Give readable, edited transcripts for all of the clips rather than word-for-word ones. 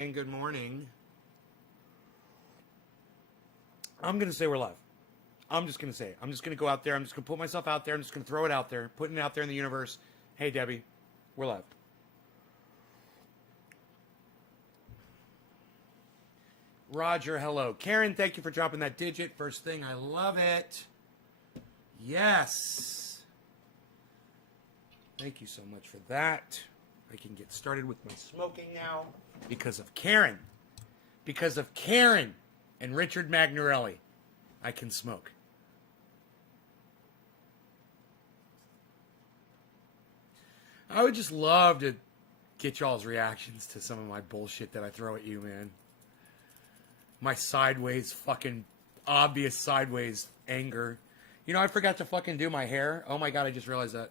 And good morning. I'm going to say we're live. I'm just going to say it. I'm just going to go out there. I'm just going to put myself out there. I'm just going to throw it out there, putting it out there in the universe. Hey, Debbie, we're live. Roger, hello. Karen, thank you for dropping that digit. First thing, I love it. Yes. Thank you so much for that. I can get started with my smoking now because of Karen. Because of Karen and Richard Magnarelli, I can smoke. I would just love to get y'all's reactions to some of my bullshit that I throw at you, man. My sideways, fucking obvious sideways anger. You know, I forgot to fucking do my hair. Oh my God, I just realized that.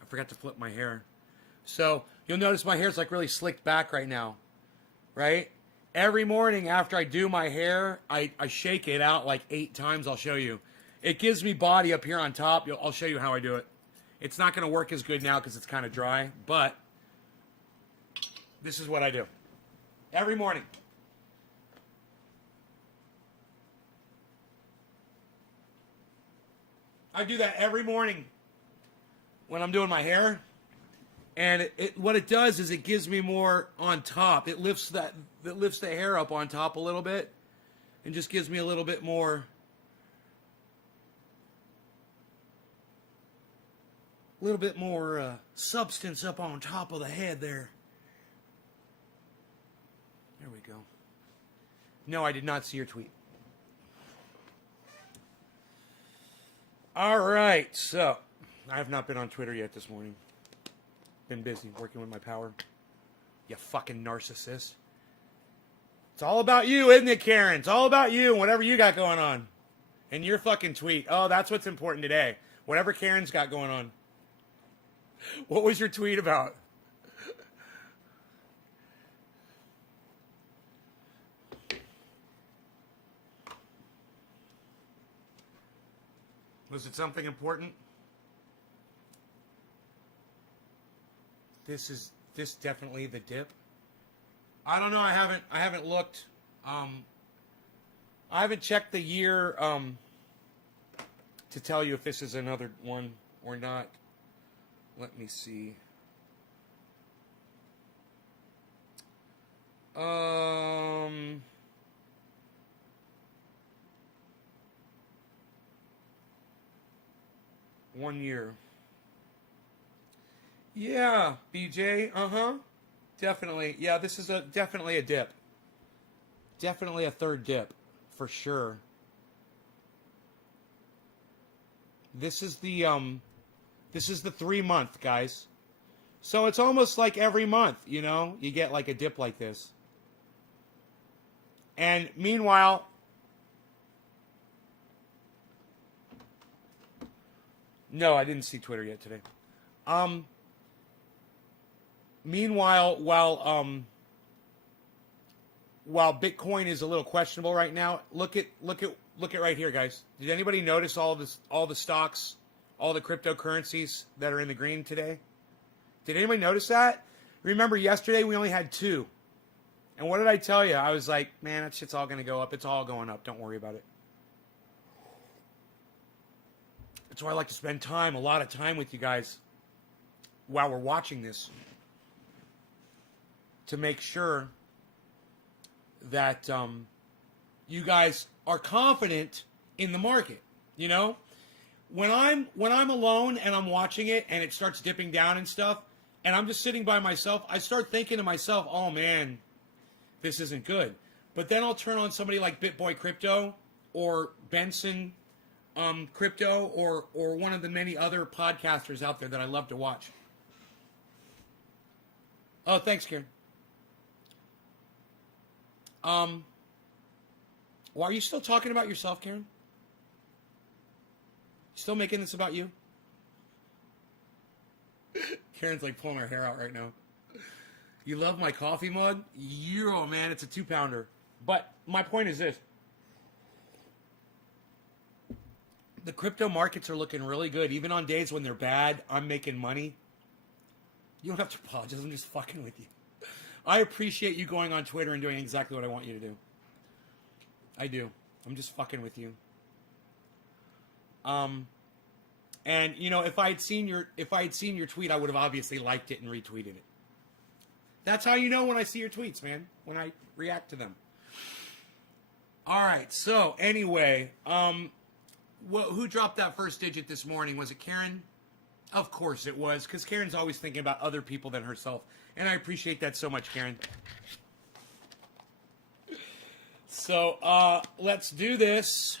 I forgot to flip my hair. So, you'll notice my hair's like really slicked back right now. Right? Every morning after I do my hair, I shake it out like 8 times. I'll show you. It gives me body up here on top. I'll show you how I do it. It's not going to work as good now because it's kind of dry. But this is what I do. Every morning. I do that every morning when I'm doing my hair. And what it does is it gives me more on top. It lifts the hair up on top a little bit and just gives me a little bit more substance up on top of the head there. There we go. No, I did not see your tweet. All right, so I have not been on Twitter yet this morning. Been busy working with my power. You fucking narcissist. It's all about you, isn't it, Karen? It's all about you and whatever you got going on. And your fucking tweet. Oh, that's what's important today. Whatever Karen's got going on. What was your tweet about? Was it something important? This definitely the dip. I don't know. I haven't looked. I haven't checked the year to tell you if this is another one or not. Let me see. 1 year. Yeah, BJ. Definitely. Yeah, this is definitely a dip. Definitely a third dip, for sure. This is the 3-month, guys. So it's almost like every month, you know, you get like a dip like this. And meanwhile, no, I didn't see Twitter yet today. Meanwhile, while Bitcoin is a little questionable right now, look at right here, guys. Did anybody notice all the stocks, all the cryptocurrencies that are in the green today? Did anybody notice that? Remember yesterday we only had 2. And what did I tell you? I was like, man, that shit's all going to go up. It's all going up. Don't worry about it. That's why I like to spend a lot of time with you guys while we're watching this, to make sure that you guys are confident in the market. You know, when I'm alone and I'm watching it and it starts dipping down and stuff, and I'm just sitting by myself, I start thinking to myself, oh man, this isn't good. But then I'll turn on somebody like BitBoy Crypto or Benson Crypto or one of the many other podcasters out there that I love to watch. Oh, thanks, Karen. Well, are you still talking about yourself, Karen? Still making this about you? Karen's like pulling her hair out right now. You love my coffee mug? Oh man, it's a 2-pounder. But my point is this. The crypto markets are looking really good. Even on days when they're bad, I'm making money. You don't have to apologize. I'm just fucking with you. I appreciate you going on Twitter and doing exactly what I want you to do. I do. I'm just fucking with you. And you know, if I had seen your tweet, I would have obviously liked it and retweeted it. That's how you know when I see your tweets, man. When I react to them. All right. So anyway, who dropped that first digit this morning? Was it Karen? Of course it was, because Karen's always thinking about other people than herself, and I appreciate that so much, Karen. So let's do this.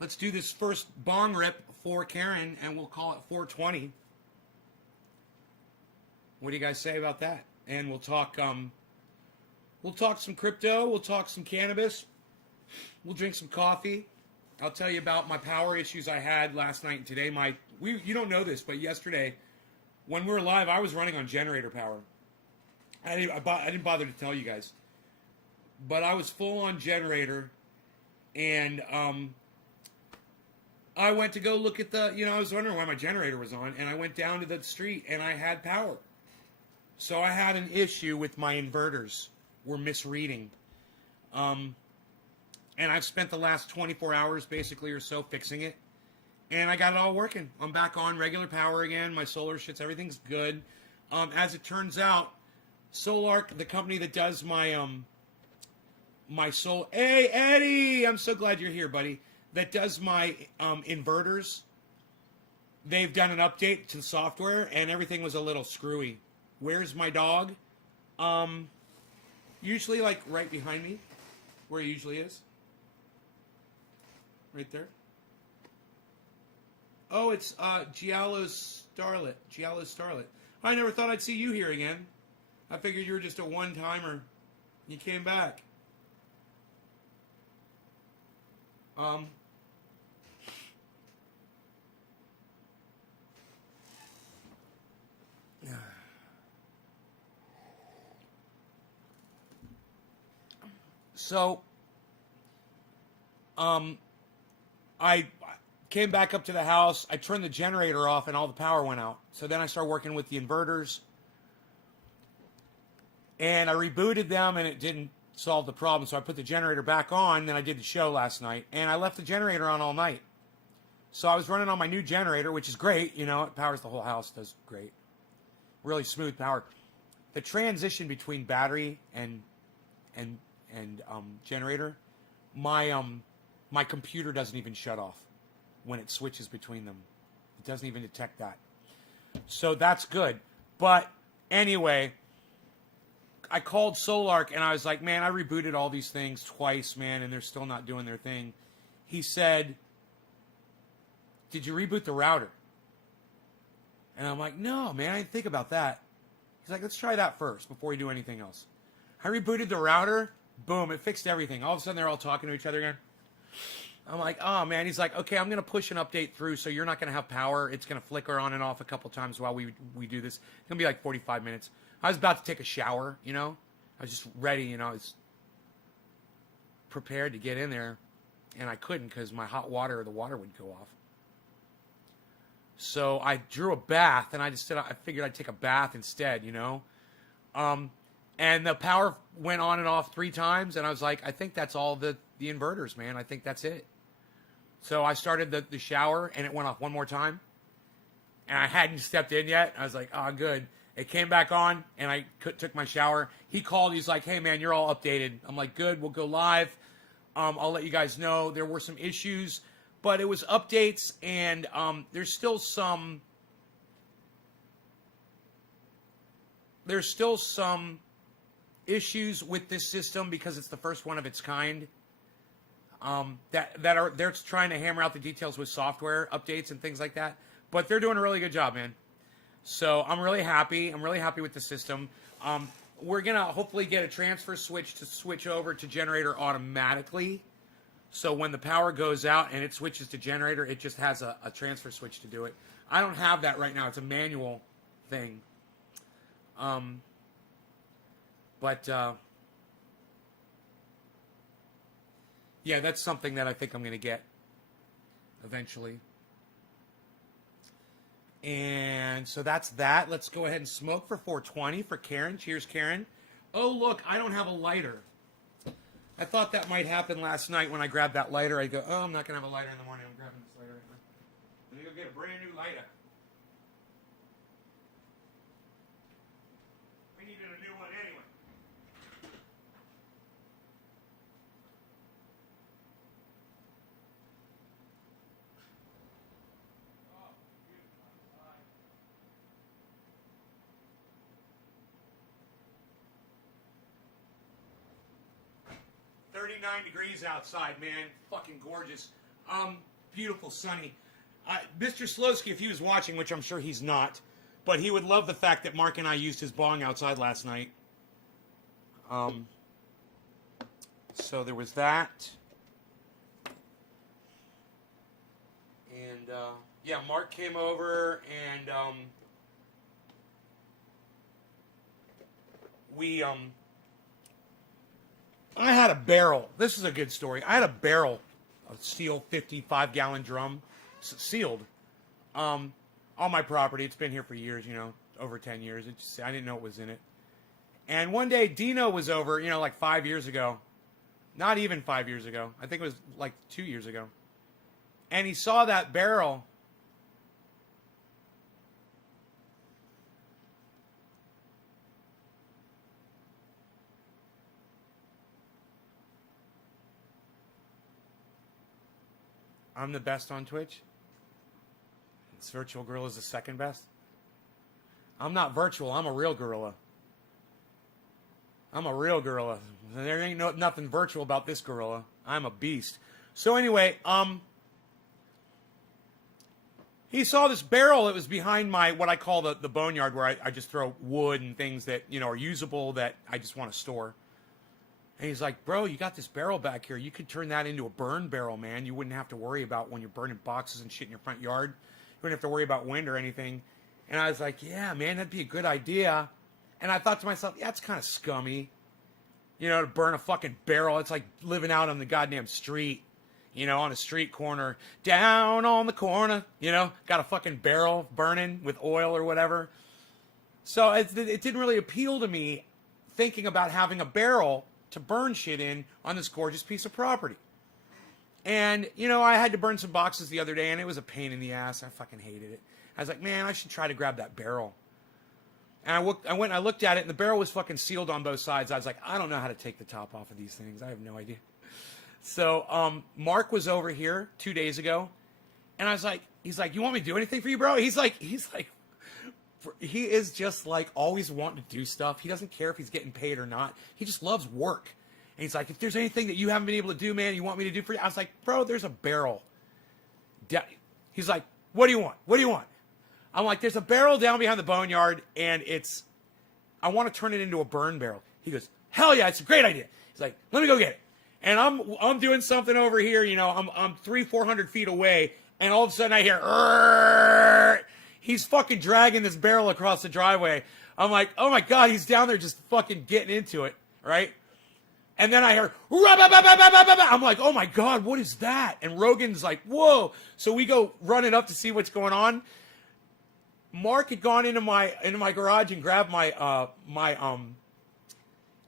Let's do this first bong rip for Karen, and we'll call it 420. What do you guys say about that? And we'll talk some crypto. We'll talk some cannabis. We'll drink some coffee. I'll tell you about my power issues I had last night and today. You don't know this, but yesterday, when we were live, I was running on generator power. I didn't bother to tell you guys, but I was full on generator, and I went to go look at I was wondering why my generator was on, and I went down to the street, and I had power. So I had an issue with my inverters. Were misreading. And I've spent the last 24 hours, basically, or so, fixing it. And I got it all working. I'm back on regular power again. My solar shits, everything's good. As it turns out, Solark, the company that does my Hey, Eddie! I'm so glad you're here, buddy. That does my inverters. They've done an update to the software, and everything was a little screwy. Where's my dog? Usually, like, right behind me, where he usually is. Right there. Oh, it's Giallo's Starlet. Giallo's Starlet. I never thought I'd see you here again. I figured you were just a one-timer. You came back. So, I came back up to the house. I turned the generator off and all the power went out. So then I started working with the inverters. And I rebooted them and it didn't solve the problem. So I put the generator back on. Then I did the show last night. And I left the generator on all night. So I was running on my new generator, which is great. You know, it powers the whole house. Does great. Really smooth power. The transition between battery and generator, my computer doesn't even shut off when it switches between them. It doesn't even detect that. So that's good. But anyway, I called Solark and I was like, man, I rebooted all these things twice, man, and they're still not doing their thing. He said, did you reboot the router? And I'm like, no, man, I didn't think about that. He's like, let's try that first before we do anything else. I rebooted the router. Boom, it fixed everything. All of a sudden, they're all talking to each other again. I'm like, oh, man. He's like, okay, I'm going to push an update through, so you're not going to have power. It's going to flicker on and off a couple times while we do this. It's going to be like 45 minutes. I was about to take a shower, you know. I was just ready, you know. I was prepared to get in there, and I couldn't because my hot water, the water would go off. So I drew a bath, and I figured I'd take a bath instead, you know. And the power went on and off 3 times, and I was like, I think that's all the inverters, man. I think that's it. So I started the shower, and it went off one more time. And I hadn't stepped in yet. I was like, oh, good. It came back on, and I took my shower. He called. He's like, hey, man, you're all updated. I'm like, good. We'll go live. I'll let you guys know. There were some issues, but it was updates, and there's still some issues with this system because it's the first one of its kind. They're trying to hammer out the details with software updates and things like that. But they're doing a really good job, man. So I'm really happy. I'm really happy with the system. We're gonna hopefully get a transfer switch to switch over to generator automatically. So when the power goes out and it switches to generator, it just has a transfer switch to do it. I don't have that right now. It's a manual thing. Yeah, that's something that I think I'm going to get eventually. And so that's that. Let's go ahead and smoke for 420 for Karen. Cheers, Karen. Oh, look, I don't have a lighter. I thought that might happen last night when I grabbed that lighter. I'd go, oh, I'm not going to have a lighter in the morning. I'm grabbing this lighter right now. Let me go get a brand new lighter. We needed a new one anyway. Oh, beautiful outside. 39 degrees outside, man. Fucking gorgeous. Beautiful, sunny. Mr. Slowski, if he was watching, which I'm sure he's not, but he would love the fact that Mark and I used his bong outside last night. So there was that. And, yeah, Mark came over and, I had a barrel. This is a good story. I had a barrel, a steel 55-gallon drum, sealed, on my property. It's been here for years, you know, over 10 years. I didn't know what was in it. And one day, Dino was over, you know, like 5 years ago. Not even 5 years ago. I think it was like 2 years ago. And he saw that barrel. I'm the best on Twitch. This virtual gorilla is the second best. I'm not virtual. I'm a real gorilla. I'm a real gorilla. There ain't nothing virtual about this gorilla. I'm a beast. So anyway, he saw this barrel that was behind my, what I call the boneyard, where I just throw wood and things that, you know, are usable that I just want to store. And he's like, bro, you got this barrel back here. You could turn that into a burn barrel, man. You wouldn't have to worry about when you're burning boxes and shit in your front yard. You wouldn't have to worry about wind or anything. And I was like, yeah, man, that'd be a good idea. And I thought to myself, yeah, it's kind of scummy, you know, to burn a fucking barrel. It's like living out on the goddamn street, you know, on a street corner, down on the corner, you know, got a fucking barrel burning with oil or whatever. So it didn't really appeal to me thinking about having a barrel to burn shit in on this gorgeous piece of property. And, you know, I had to burn some boxes the other day, and it was a pain in the ass. I fucking hated it. I was like, man, I should try to grab that barrel. And I went and I looked at it, and the barrel was fucking sealed on both sides. I was like, I don't know how to take the top off of these things. I have no idea. So Mark was over here 2 days ago, and I was like, he's like, you want me to do anything for you, bro? He's like, he is just like always wanting to do stuff. He doesn't care if he's getting paid or not. He just loves work. And he's like, if there's anything that you haven't been able to do, man, you want me to do for you? I was like, bro, there's a barrel. He's like, what do you want? What do you want? I'm like, there's a barrel down behind the boneyard, and I want to turn it into a burn barrel. He goes, hell yeah, it's a great idea. He's like, let me go get it. And I'm doing something over here, you know, I'm 300-400 feet away, and all of a sudden I hear, Rrr! He's fucking dragging this barrel across the driveway. I'm like, oh my God, he's down there just fucking getting into it, right? And then I hear, I'm like, oh my God, what is that? And Rogan's like, whoa. So we go running up to see what's going on. Mark had gone into my garage and grabbed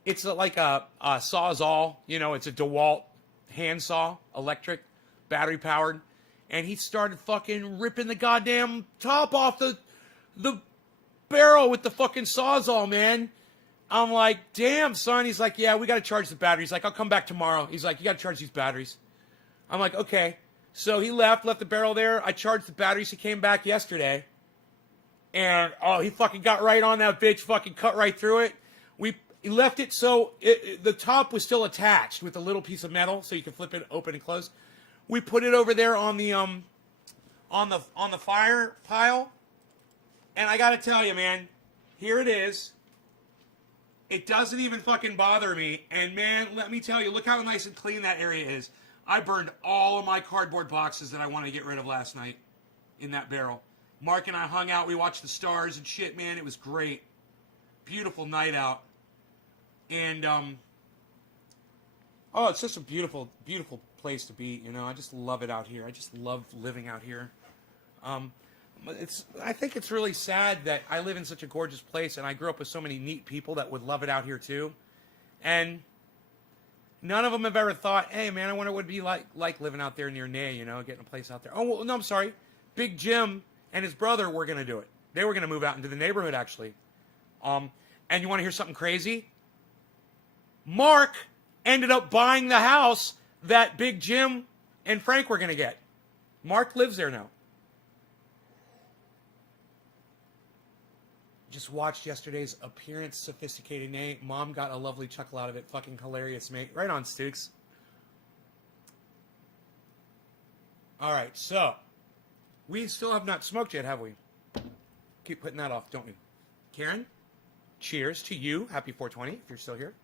it's like a Sawzall, you know, it's a DeWalt handsaw, electric, battery powered. And he started fucking ripping the goddamn top off the barrel with the fucking Sawzall, man. I'm like, damn, son. He's like, yeah, we got to charge the batteries. He's like, I'll come back tomorrow. He's like, you got to charge these batteries. I'm like, okay. So he left the barrel there. I charged the batteries. He came back yesterday. And, oh, he fucking got right on that bitch, fucking cut right through it. He left it so the top was still attached with a little piece of metal so you can flip it open and close. We put it over there on the fire pile. And I got to tell you, man, here it is. It doesn't even fucking bother me. And, man, let me tell you, look how nice and clean that area is. I burned all of my cardboard boxes that I wanted to get rid of last night in that barrel. Mark and I hung out. We watched the stars and shit, man. It was great. Beautiful night out. And, oh, it's just a beautiful, beautiful place to be, you know. I just love it out here. I just love living out here. I think it's really sad that I live in such a gorgeous place and I grew up with so many neat people that would love it out here too. And none of them have ever thought, hey man, I wonder what it'd be like living out there near Ney, you know, getting a place out there. Oh, well, no, I'm sorry. Big Jim and his brother were going to do it. They were going to move out into the neighborhood, actually. And you want to hear something crazy? Mark ended up buying the house that Big Jim and Frank were going to get. Mark lives there now. Just watched yesterday's Appearance Sophisticated Nate. Mom got a lovely chuckle out of it. Fucking hilarious, mate. Right on, Stukes. All right, so we still have not smoked yet, have we? Keep putting that off, don't we? Karen, cheers to you. Happy 420 if you're still here.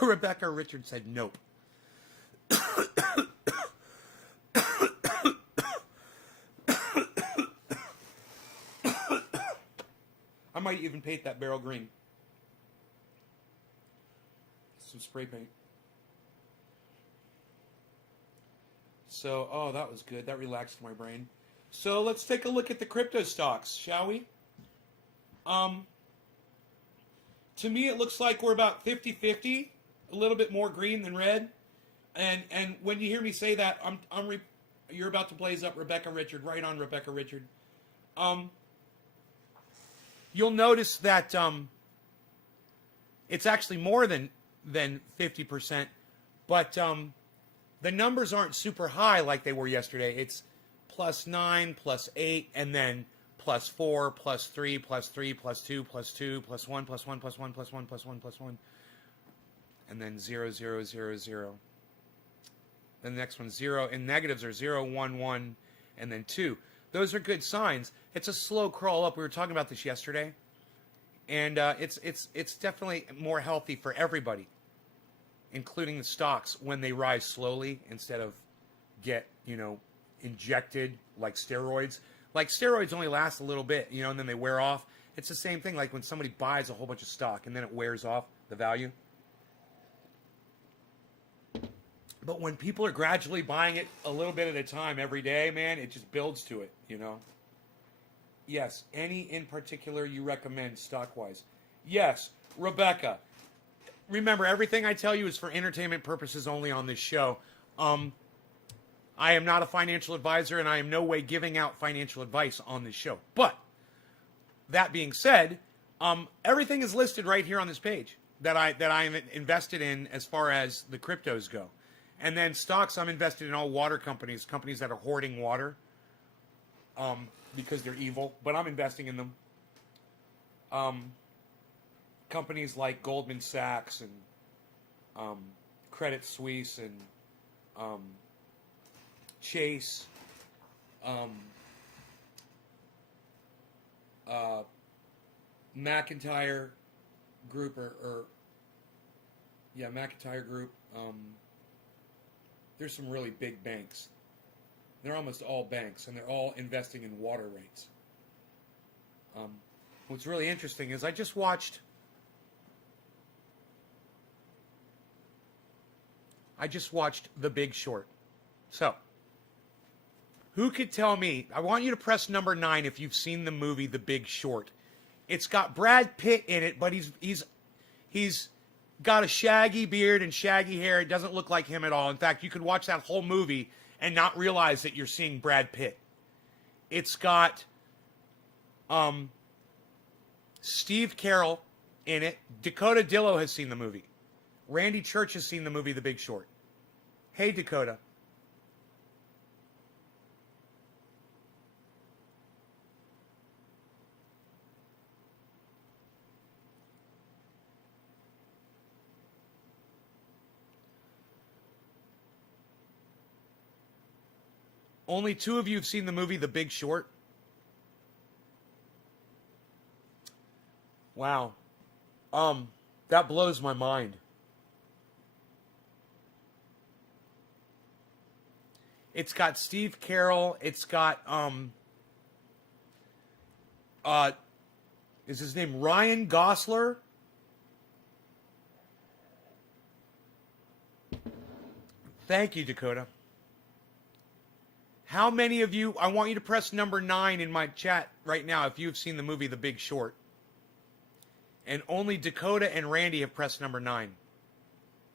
Rebecca Richard said nope. I might even paint that barrel green. Some spray paint. So, oh, that was good. That relaxed my brain. So let's take a look at the crypto stocks, shall we? To me, it looks like we're about 50-50, a little bit more green than red. And when you hear me say that, you're about to blaze up Rebecca Richard, right on Rebecca Richard. You'll notice that it's actually more than 50%, but the numbers aren't super high like they were yesterday. It's +9, +8, and then +4, +3, +3, +2, +2, +1, +1, +1, +1, +1, +1, and then 0, 0, 0, 0. Then the next one 0, and negatives are 0, 1, 1, and then 2. Those are good signs. It's a slow crawl up. We were talking about this yesterday, and it's definitely more healthy for everybody, including the stocks, when they rise slowly instead of get injected like steroids. Like steroids only last a little bit, and then they wear off. It's the same thing like when somebody buys a whole bunch of stock and then it wears off the value. But when people are gradually buying it a little bit at a time every day, man, it just builds to it, Yes, any in particular you recommend stock-wise? Yes, Rebecca. Remember, everything I tell you is for entertainment purposes only on this show. I am not a financial advisor, and I am no way giving out financial advice on this show. But that being said, everything is listed right here on this page that I am invested in as far as the cryptos go. And then stocks, I'm invested in all water companies that are hoarding water because they're evil. But I'm investing in them. Companies like Goldman Sachs and Credit Suisse and Chase, McIntyre Group, McIntyre Group. There's some really big banks. They're almost all banks, and they're all investing in water rates. What's really interesting is I just watched The Big Short. So, who could tell me? I want you to press number 9 if you've seen the movie The Big Short. It's got Brad Pitt in it, but he's got a shaggy beard and shaggy hair. It doesn't look like him at all. In fact, you could watch that whole movie and not realize that you're seeing Brad Pitt. It's got Steve Carell in it. Dakota Dillo has seen the movie. Randy Church has seen the movie The Big Short. Hey, Dakota. Only 2 of you have seen the movie The Big Short. Wow. That blows my mind. It's got Steve Carell. It's got, is his name Ryan Gosling? Thank you, Dakota. How many of you, I want you to press number 9 in my chat right now if you've seen the movie The Big Short. And only Dakota and Randy have pressed number 9.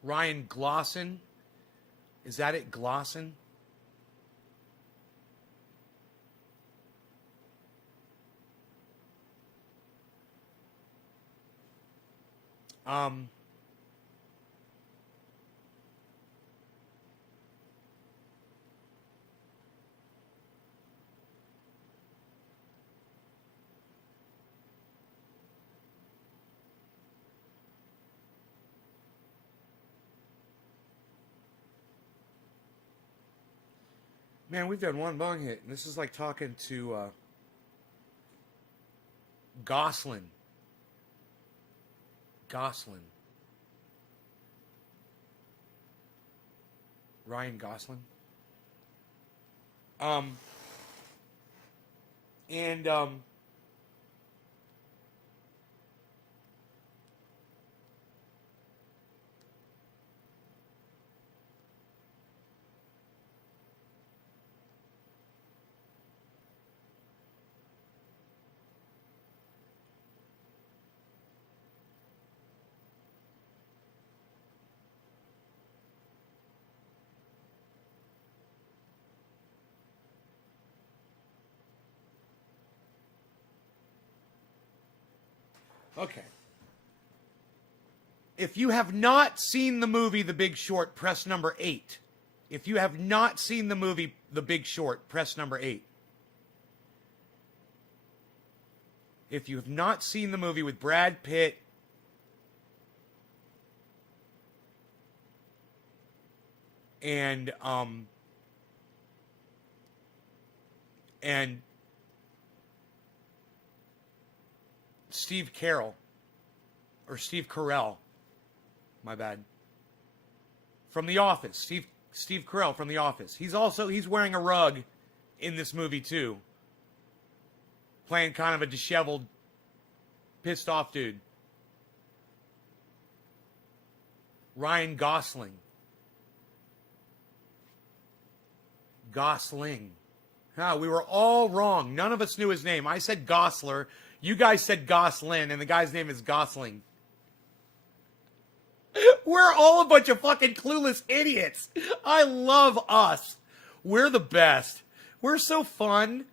Ryan Gosling. Is that it? Gosling? Man, we've done one bong hit, and this is like talking to Gosling. Gosling. Ryan Gosling. And okay. If you have not seen the movie The Big Short, press number 8. If you have not seen the movie The Big Short, press number 8. If you have not seen the movie with Brad Pitt and Steve Carell, or Steve Carell, my bad, from The Office. Steve Carell from The Office. He's wearing a rug in this movie too, playing kind of a disheveled, pissed off dude. Ryan Gosling. Gosling. We were all wrong. None of us knew his name. I said Gosler. You guys said Gosling, and the guy's name is Gosling. We're all a bunch of fucking clueless idiots. I love us. We're the best. We're so fun.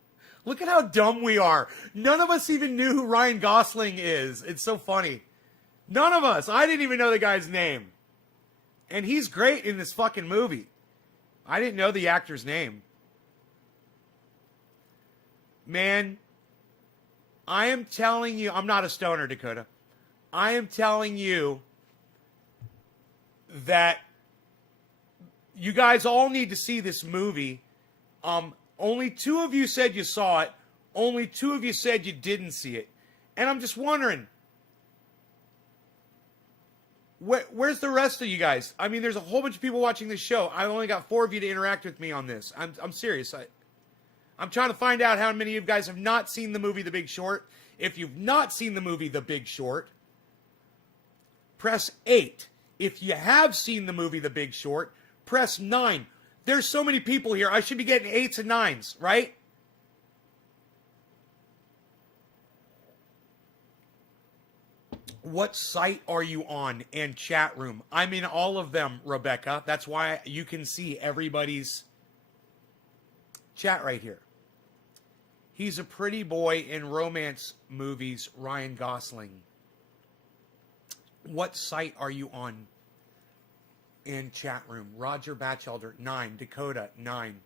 Look at how dumb we are. None of us even knew who Ryan Gosling is. It's so funny. None of us. I didn't even know the guy's name. And he's great in this fucking movie. I didn't know the actor's name. Man, I am telling you, I'm not a stoner, Dakota. I am telling you that you guys all need to see this movie. Only 2 of you said you saw it. Only 2 of you said you didn't see it. And I'm just wondering, where's the rest of you guys? I mean, there's a whole bunch of people watching this show. I only got 4 of you to interact with me on this. I'm serious. I'm trying to find out how many of you guys have not seen the movie The Big Short. If you've not seen the movie The Big Short, press 8. If you have seen the movie The Big Short, press 9. There's so many people here. I should be getting 8s and 9s, right? What site are you on and chat room? I'm in all of them, Rebecca. That's why you can see everybody's chat right here. He's a pretty boy in romance movies, Ryan Gosling. What site are you on in chat room? Roger Batchelder, 9. Dakota, 9.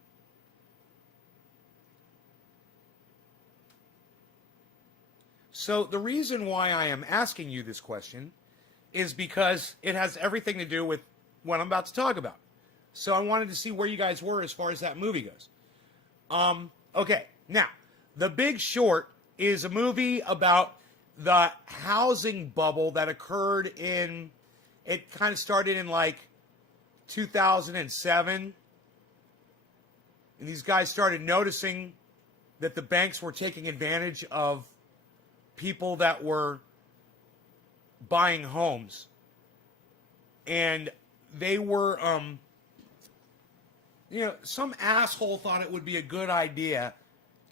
So the reason why I am asking you this question is because it has everything to do with what I'm about to talk about. So I wanted to see where you guys were as far as that movie goes. Okay, now, The Big Short is a movie about the housing bubble that occurred in, it kind of started in like 2007. And these guys started noticing that the banks were taking advantage of people that were buying homes. And they were, some asshole thought it would be a good idea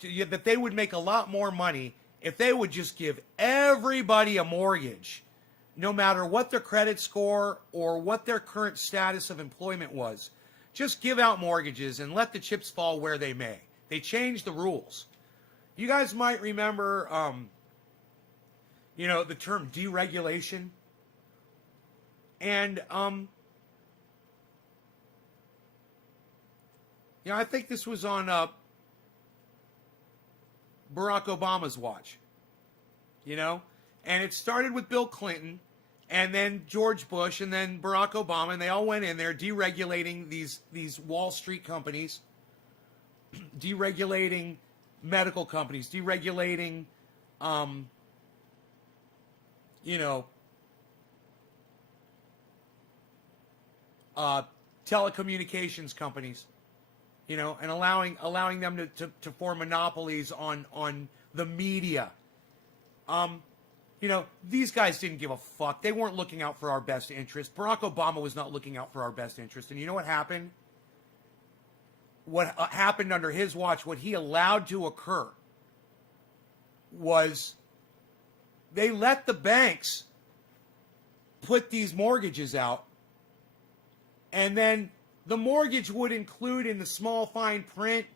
that they would make a lot more money if they would just give everybody a mortgage, no matter what their credit score or what their current status of employment was. Just give out mortgages and let the chips fall where they may. They changed the rules. You guys might remember, the term deregulation. And, I think this was on Barack Obama's watch. And it started with Bill Clinton, and then George Bush, and then Barack Obama, and they all went in there deregulating these Wall Street companies, deregulating medical companies, deregulating, telecommunications companies, and allowing them to form monopolies on the media. These guys didn't give a fuck. They weren't looking out for our best interest. Barack Obama was not looking out for our best interest. And you know what happened? What happened under his watch, what he allowed to occur, was they let the banks put these mortgages out, and then the mortgage would include in the small fine print,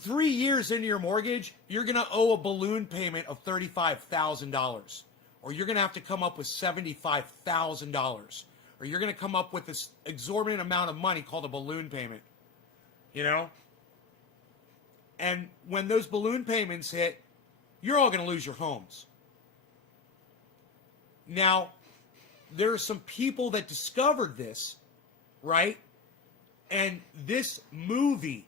3 years into your mortgage, you're going to owe a balloon payment of $35,000. Or you're going to have to come up with $75,000. Or you're going to come up with this exorbitant amount of money called a balloon payment. And when those balloon payments hit, you're all going to lose your homes. Now, there are some people that discovered this, right? And this movie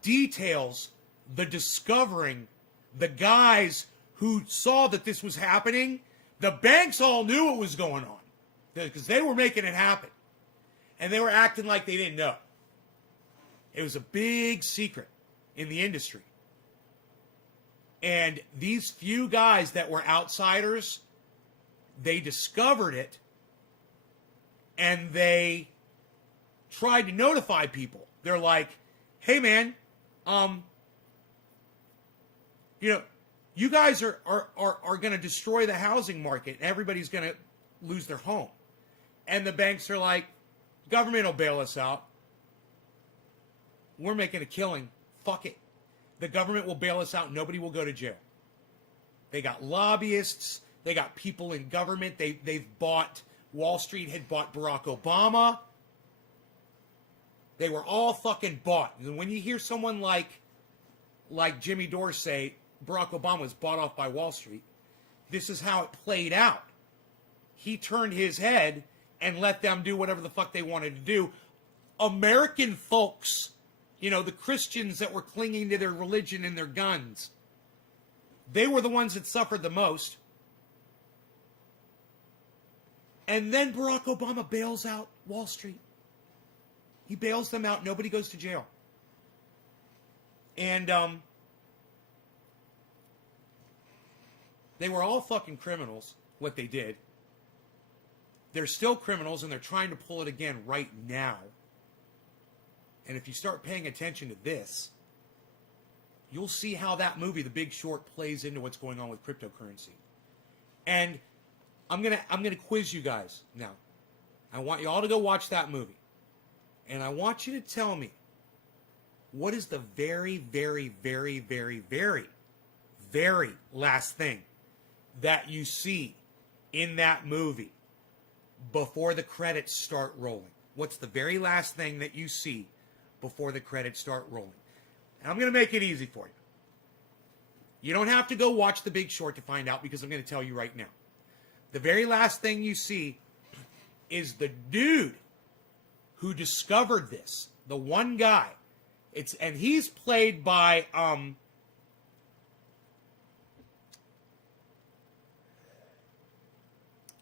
details the discovering, the guys who saw that this was happening. The banks all knew what was going on because they were making it happen. And they were acting like they didn't know. It was a big secret in the industry. And these few guys that were outsiders, they discovered it, and they tried to notify people. They're like, hey man, you guys are going to destroy the housing market, and everybody's going to lose their home. And the banks are like, government will bail us out. We're making a killing. Fuck it. The government will bail us out. Nobody will go to jail. They got lobbyists. They got people in government. They've bought, Wall Street had bought Barack Obama. They were all fucking bought. And when you hear someone like Jimmy Dore say Barack Obama was bought off by Wall Street, this is how it played out. He turned his head and let them do whatever the fuck they wanted to do. American folks, the Christians that were clinging to their religion and their guns, they were the ones that suffered the most. And then Barack Obama bails out Wall Street. He bails them out. Nobody goes to jail. And they were all fucking criminals, what they did. They're still criminals, and they're trying to pull it again right now. And if you start paying attention to this, you'll see how that movie, The Big Short, plays into what's going on with cryptocurrency. And I'm gonna quiz you guys now. I want you all to go watch that movie. And I want you to tell me, what is the very, very, very, very, very, very last thing that you see in that movie before the credits start rolling? What's the very last thing that you see before the credits start rolling? And I'm going to make it easy for you. You don't have to go watch The Big Short to find out, because I'm going to tell you right now. The very last thing you see is the dude who discovered this, the one guy And he's played by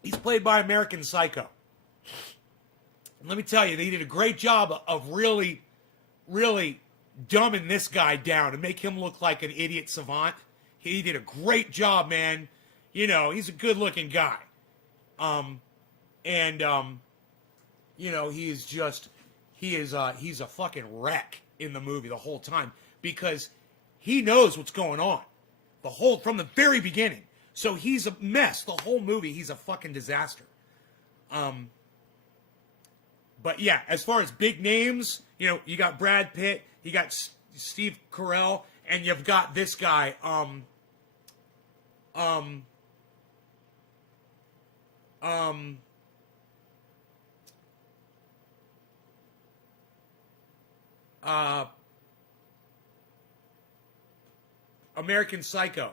American Psycho. And let me tell you, they did a great job of really, really dumbing this guy down and make him look like an idiot savant. He did a great job, man. You know, he's a good-looking guy. You know, he's a fucking wreck in the movie the whole time because he knows what's going on from the very beginning. So he's a mess. The whole movie, he's a fucking disaster. But yeah, as far as big names, you know, you got Brad Pitt, you got Steve Carell, and you've got this guy, American Psycho.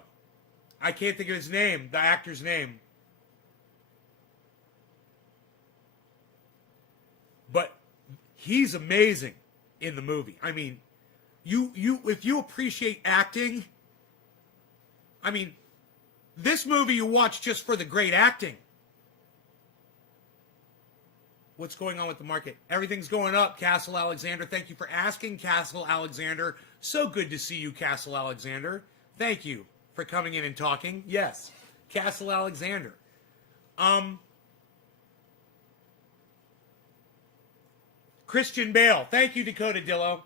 I can't think of his name, the actor's name. But he's amazing in the movie. I mean, if you appreciate acting, I mean, this movie you watch just for the great acting. What's going on with the market? Everything's going up, Castle Alexander. Thank you for asking, Castle Alexander. So good to see you, Castle Alexander. Thank you for coming in and talking. Yes, Castle Alexander. Christian Bale. Thank you, Dakota Dillo.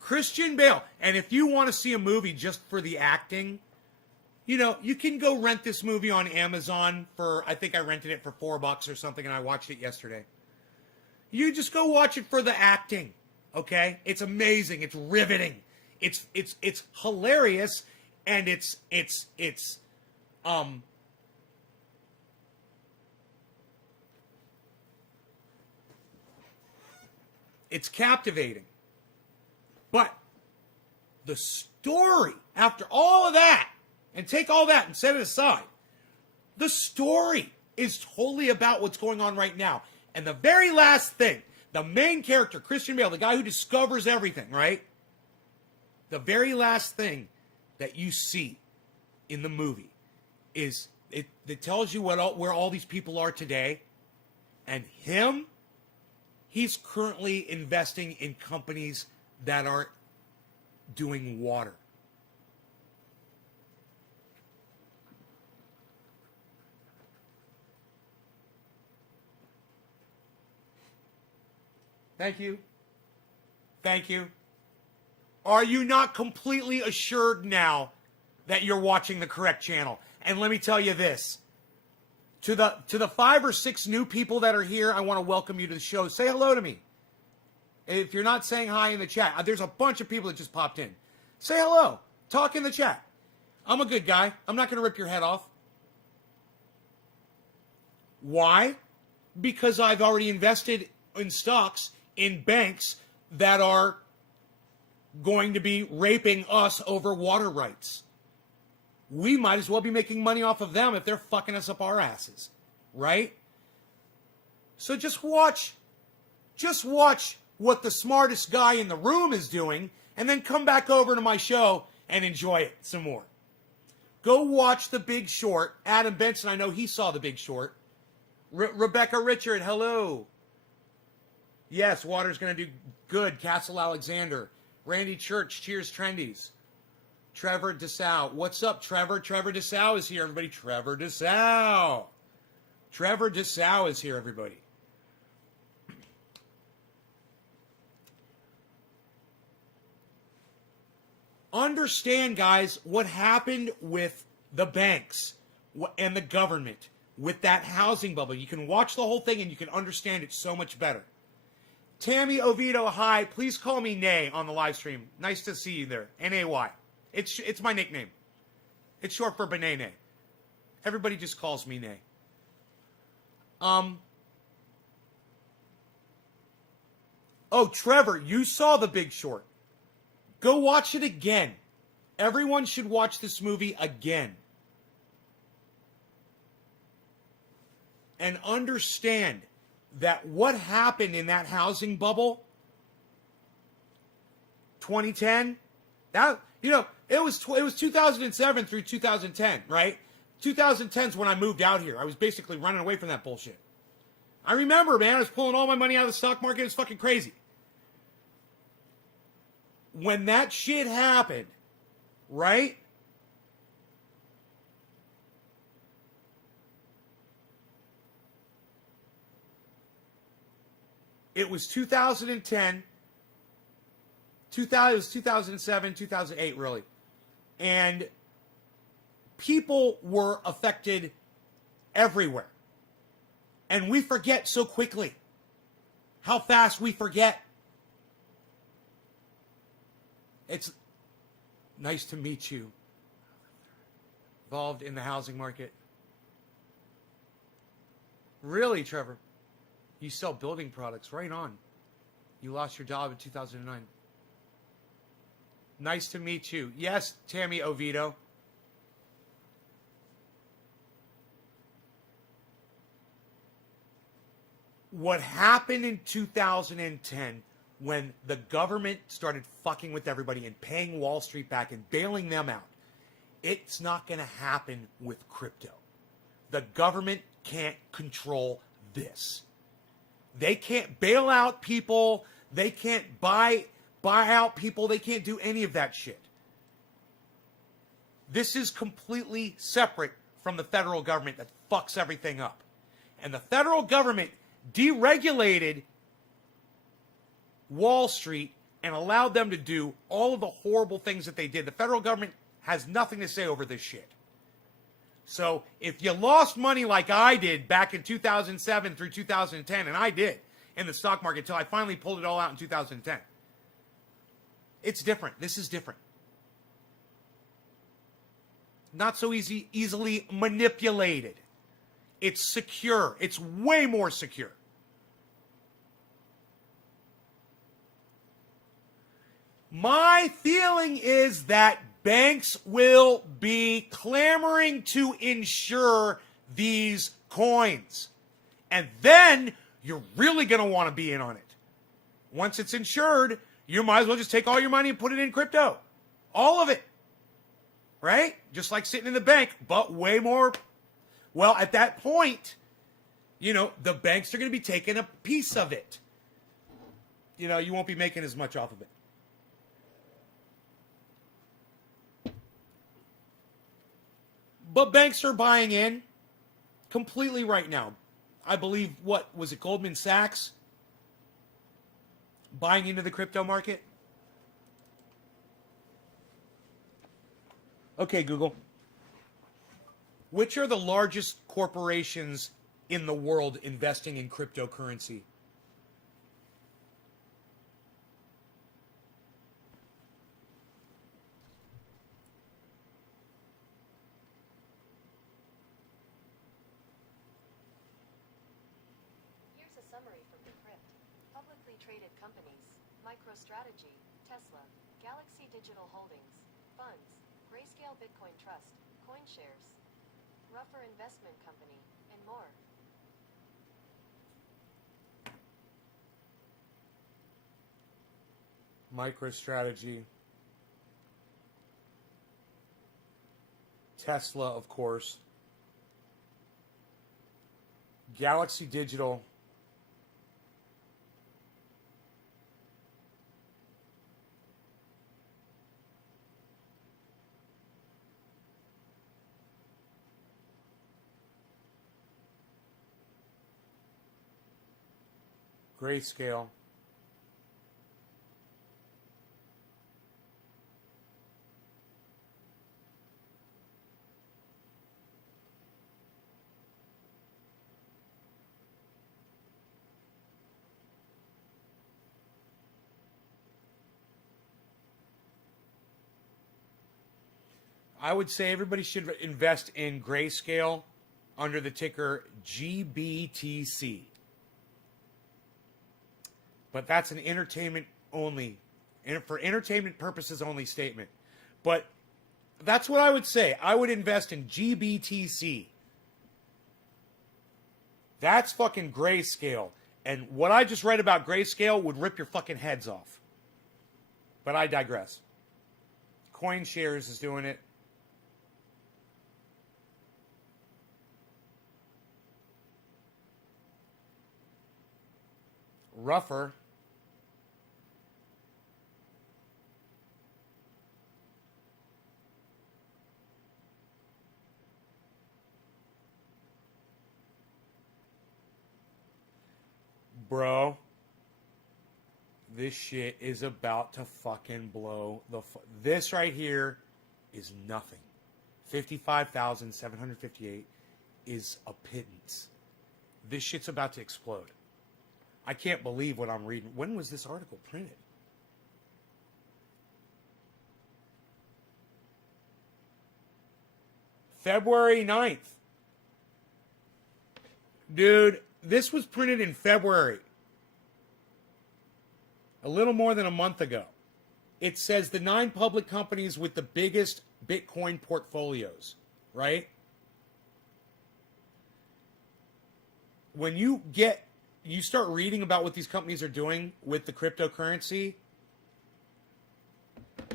Christian Bale. And if you want to see a movie just for the acting, you know, you can go rent this movie on Amazon for, I think I rented it for $4 or something, and I watched it yesterday. You just go watch it for the acting, okay? It's amazing. It's riveting. It's hilarious, and it's captivating. But the story, after all of that, and take all that and set it aside, the story is totally about what's going on right now. And the very last thing, the main character, Christian Bale, the guy who discovers everything, right? The very last thing that you see in the movie is it tells you where all these people are today. And he's currently investing in companies that are doing water. Thank you. Thank you. Are you not completely assured now that you're watching the correct channel? And let me tell you this. To the 5 or 6 new people that are here, I want to welcome you to the show. Say hello to me. If you're not saying hi in the chat, there's a bunch of people that just popped in. Say hello. Talk in the chat. I'm a good guy. I'm not going to rip your head off. Why? Because I've already invested in stocks in banks that are going to be raping us over water rights. We might as well be making money off of them if they're fucking us up our asses, right? So just watch what the smartest guy in the room is doing, and then come back over to my show and enjoy it some more. Go watch The Big Short. Adam Benson, I know he saw The Big Short. Rebecca Richard, hello. Yes, water's going to do good. Castle Alexander. Randy Church, cheers, trendies. Trevor Dessau. What's up, Trevor? Trevor Dessau is here, everybody. Trevor Dessau. Trevor Dessau is here, everybody. Understand, guys, what happened with the banks and the government with that housing bubble. You can watch the whole thing and you can understand it so much better. Tammy Oviedo, hi. Please call me Nay on the live stream. Nice to see you there. N-A-Y. It's my nickname. It's short for Banane. Everybody just calls me Nay. Oh, Trevor, you saw The Big Short. Go watch it again. Everyone should watch this movie again. And understand that what happened in that housing bubble 2010. That, you know, it was 2007 through 2010, right? 2010 is when I moved out here. I was basically running away from that bullshit. I remember, man, I was pulling all my money out of the stock market. It was fucking crazy. When that shit happened, right? It was 2010. It was 2007, 2008, really. And people were affected everywhere. And we forget so quickly how fast we forget. It's nice to meet you. Involved in the housing market. Really, Trevor? You sell building products. Right on. You lost your job in 2009. Nice to meet you. Yes, Tammy Oviedo. What happened in 2010 when the government started fucking with everybody and paying Wall Street back and bailing them out, it's not going to happen with crypto. The government can't control this. They can't bail out people. They can't buy out people. They can't do any of that shit. This is completely separate from the federal government that fucks everything up. And the federal government deregulated Wall Street and allowed them to do all of the horrible things that they did. The federal government has nothing to say over this shit. So if you lost money like I did back in 2007 through 2010, and I did in the stock market until I finally pulled it all out in 2010, it's different. This is different. Not so easily manipulated. It's secure. It's way more secure. My feeling is that banks will be clamoring to insure these coins. And then you're really going to want to be in on it. Once it's insured, you might as well just take all your money and put it in crypto. All of it. Right? Just like sitting in the bank, but way more. Well, at that point, you know, the banks are going to be taking a piece of it. You know, you won't be making as much off of it. But banks are buying in completely right now. I believe, what was it, Goldman Sachs buying into the crypto market? Okay, Google. Which are the largest corporations in the world investing in cryptocurrency? Here's a summary from Decrypt. Publicly traded companies: MicroStrategy, Tesla, Galaxy Digital Holdings, Funds, Grayscale Bitcoin Trust, CoinShares, Ruffer Investment Company, and more. MicroStrategy. Tesla, of course. Galaxy Digital. Grayscale. I would say everybody should invest in Grayscale under the ticker GBTC. But that's an entertainment only, for entertainment purposes only statement. But that's what I would say. I would invest in GBTC. That's fucking Grayscale. And what I just read about Grayscale would rip your fucking heads off. But I digress. CoinShares is doing it. Rougher. Bro, this shit is about to fucking blow the... This right here is nothing. 55,758 is a pittance. This shit's about to explode. I can't believe what I'm reading. When was this article printed? February 9th. Dude, this was printed in February. A little more than a month ago. It says the 9 public companies with the biggest Bitcoin portfolios, right? When you start reading about what these companies are doing with the cryptocurrency,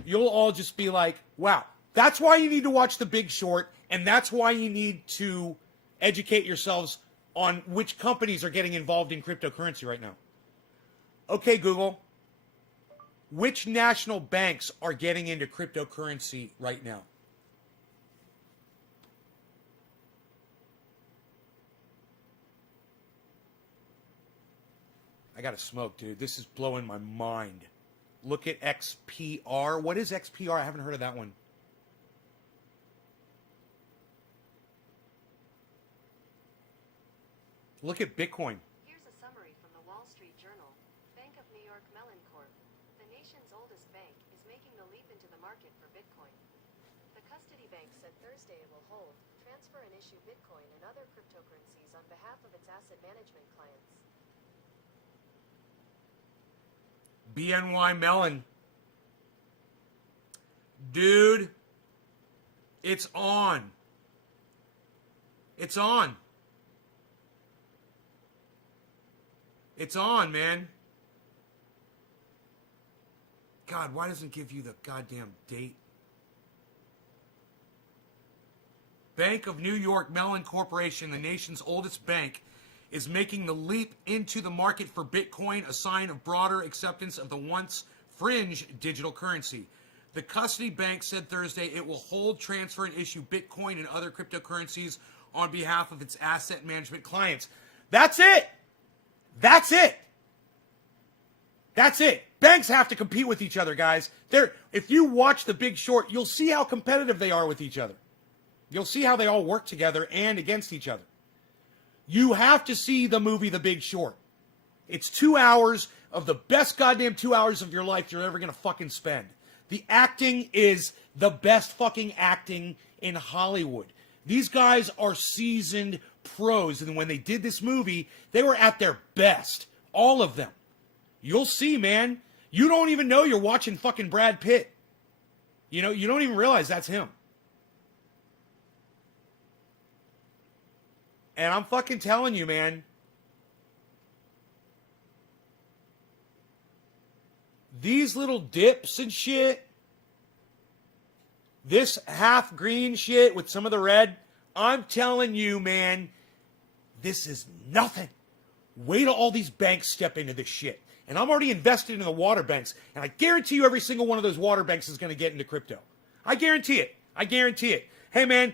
you'll all just be like, wow, that's why you need to watch The Big Short, and that's why you need to educate yourselves on which companies are getting involved in cryptocurrency right now. Okay, Google, which national banks are getting into cryptocurrency right now? I gotta smoke, dude. This is blowing my mind. Look at XPR. What is XPR? I haven't heard of that one. Look at Bitcoin. Here's a summary from the Wall Street Journal. Bank of New York Mellon Corp, the nation's oldest bank, is making the leap into the market for Bitcoin. The custody bank said Thursday it will hold, transfer and issue Bitcoin and other cryptocurrencies on behalf of its asset management clients. BNY Mellon. Dude, it's on. It's on. It's on, man. God, why doesn't it give you the goddamn date? Bank of New York Mellon Corporation, the nation's oldest bank, is making the leap into the market for Bitcoin, a sign of broader acceptance of the once fringe digital currency. The custody bank said Thursday it will hold, transfer, and issue Bitcoin and other cryptocurrencies on behalf of its asset management clients. That's it. That's it. That's it. Banks have to compete with each other, guys. If you watch The Big Short, you'll see how competitive they are with each other. You'll see how they all work together and against each other. You have to see the movie The Big Short. It's 2 hours of the best goddamn 2 hours of your life you're ever going to fucking spend. The acting is the best fucking acting in Hollywood. These guys are seasoned pros, and when they did this movie, they were at their best. All of them. You'll see, man. You don't even know you're watching fucking Brad Pitt. You know, you don't even realize that's him. And I'm fucking telling you, man. These little dips and shit. This half green shit with some of the red. I'm telling you, man. This is nothing. Wait till all these banks step into this shit. And I'm already invested in the water banks. And I guarantee you every single one of those water banks is going to get into crypto. I guarantee it. I guarantee it. Hey, man,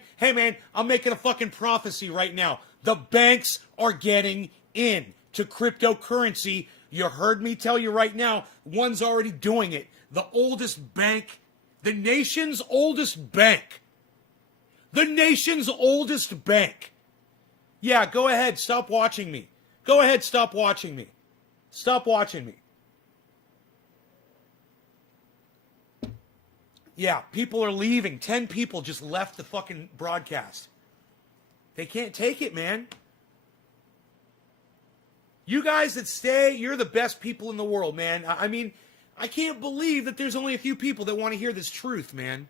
I'm making a fucking prophecy right now. The banks are getting in to cryptocurrency. You heard me tell you right now, one's already doing it. The oldest bank, the nation's oldest bank. The nation's oldest bank. Yeah, go ahead, stop watching me. Go ahead, stop watching me. Stop watching me. Yeah, people are leaving. 10 people just left the fucking broadcast. They can't take it, man. You guys that stay, you're the best people in the world, man. I mean, I can't believe that there's only a few people that want to hear this truth, man.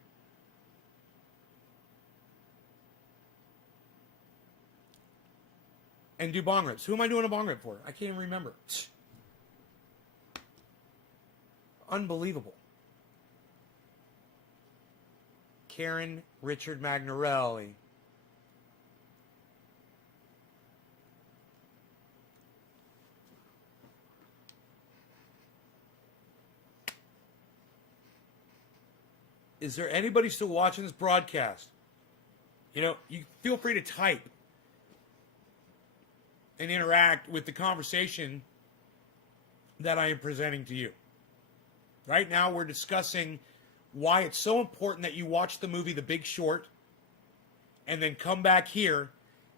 And do bong rips. Who am I doing a bong rip for? I can't even remember. Unbelievable. Karen Richard Magnarelli. Is there anybody still watching this broadcast? You know, you feel free to type and interact with the conversation that I am presenting to you. Right now, we're discussing why it's so important that you watch the movie The Big Short and then come back here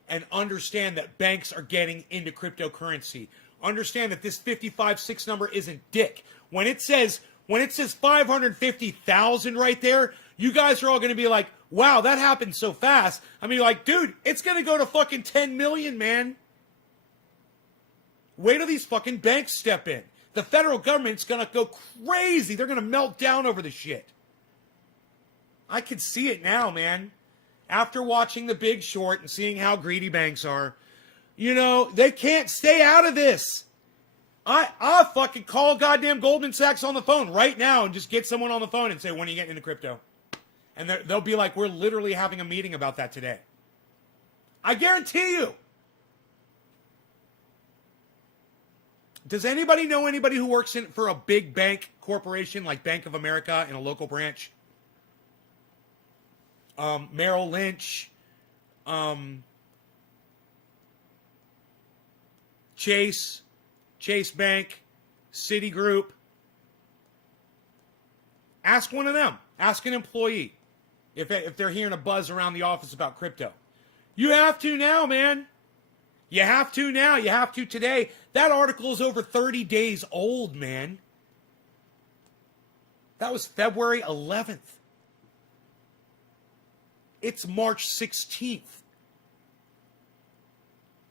and understand that banks are getting into cryptocurrency. Understand that this 556 number isn't dick. When it says 550,000 right there, you guys are all going to be like, wow, that happened so fast. I mean, like, dude, it's going to go to fucking 10 million, man. Wait till these fucking banks step in. The federal government's going to go crazy. They're going to melt down over the shit. I can see it now, man. After watching The Big Short and seeing how greedy banks are, you know, they can't stay out of this. I'll fucking call goddamn Goldman Sachs on the phone right now and just get someone on the phone and say, when are you getting into crypto? And they'll be like, we're literally having a meeting about that today. I guarantee you. Does anybody know anybody who works for a big bank corporation like Bank of America in a local branch? Merrill Lynch, Chase Bank, Citigroup. Ask one of them. Ask an employee if they're hearing a buzz around the office about crypto. You have to now, man. You have to now. You have to today. That article is over 30 days old, man. That was February 11th. It's March 16th.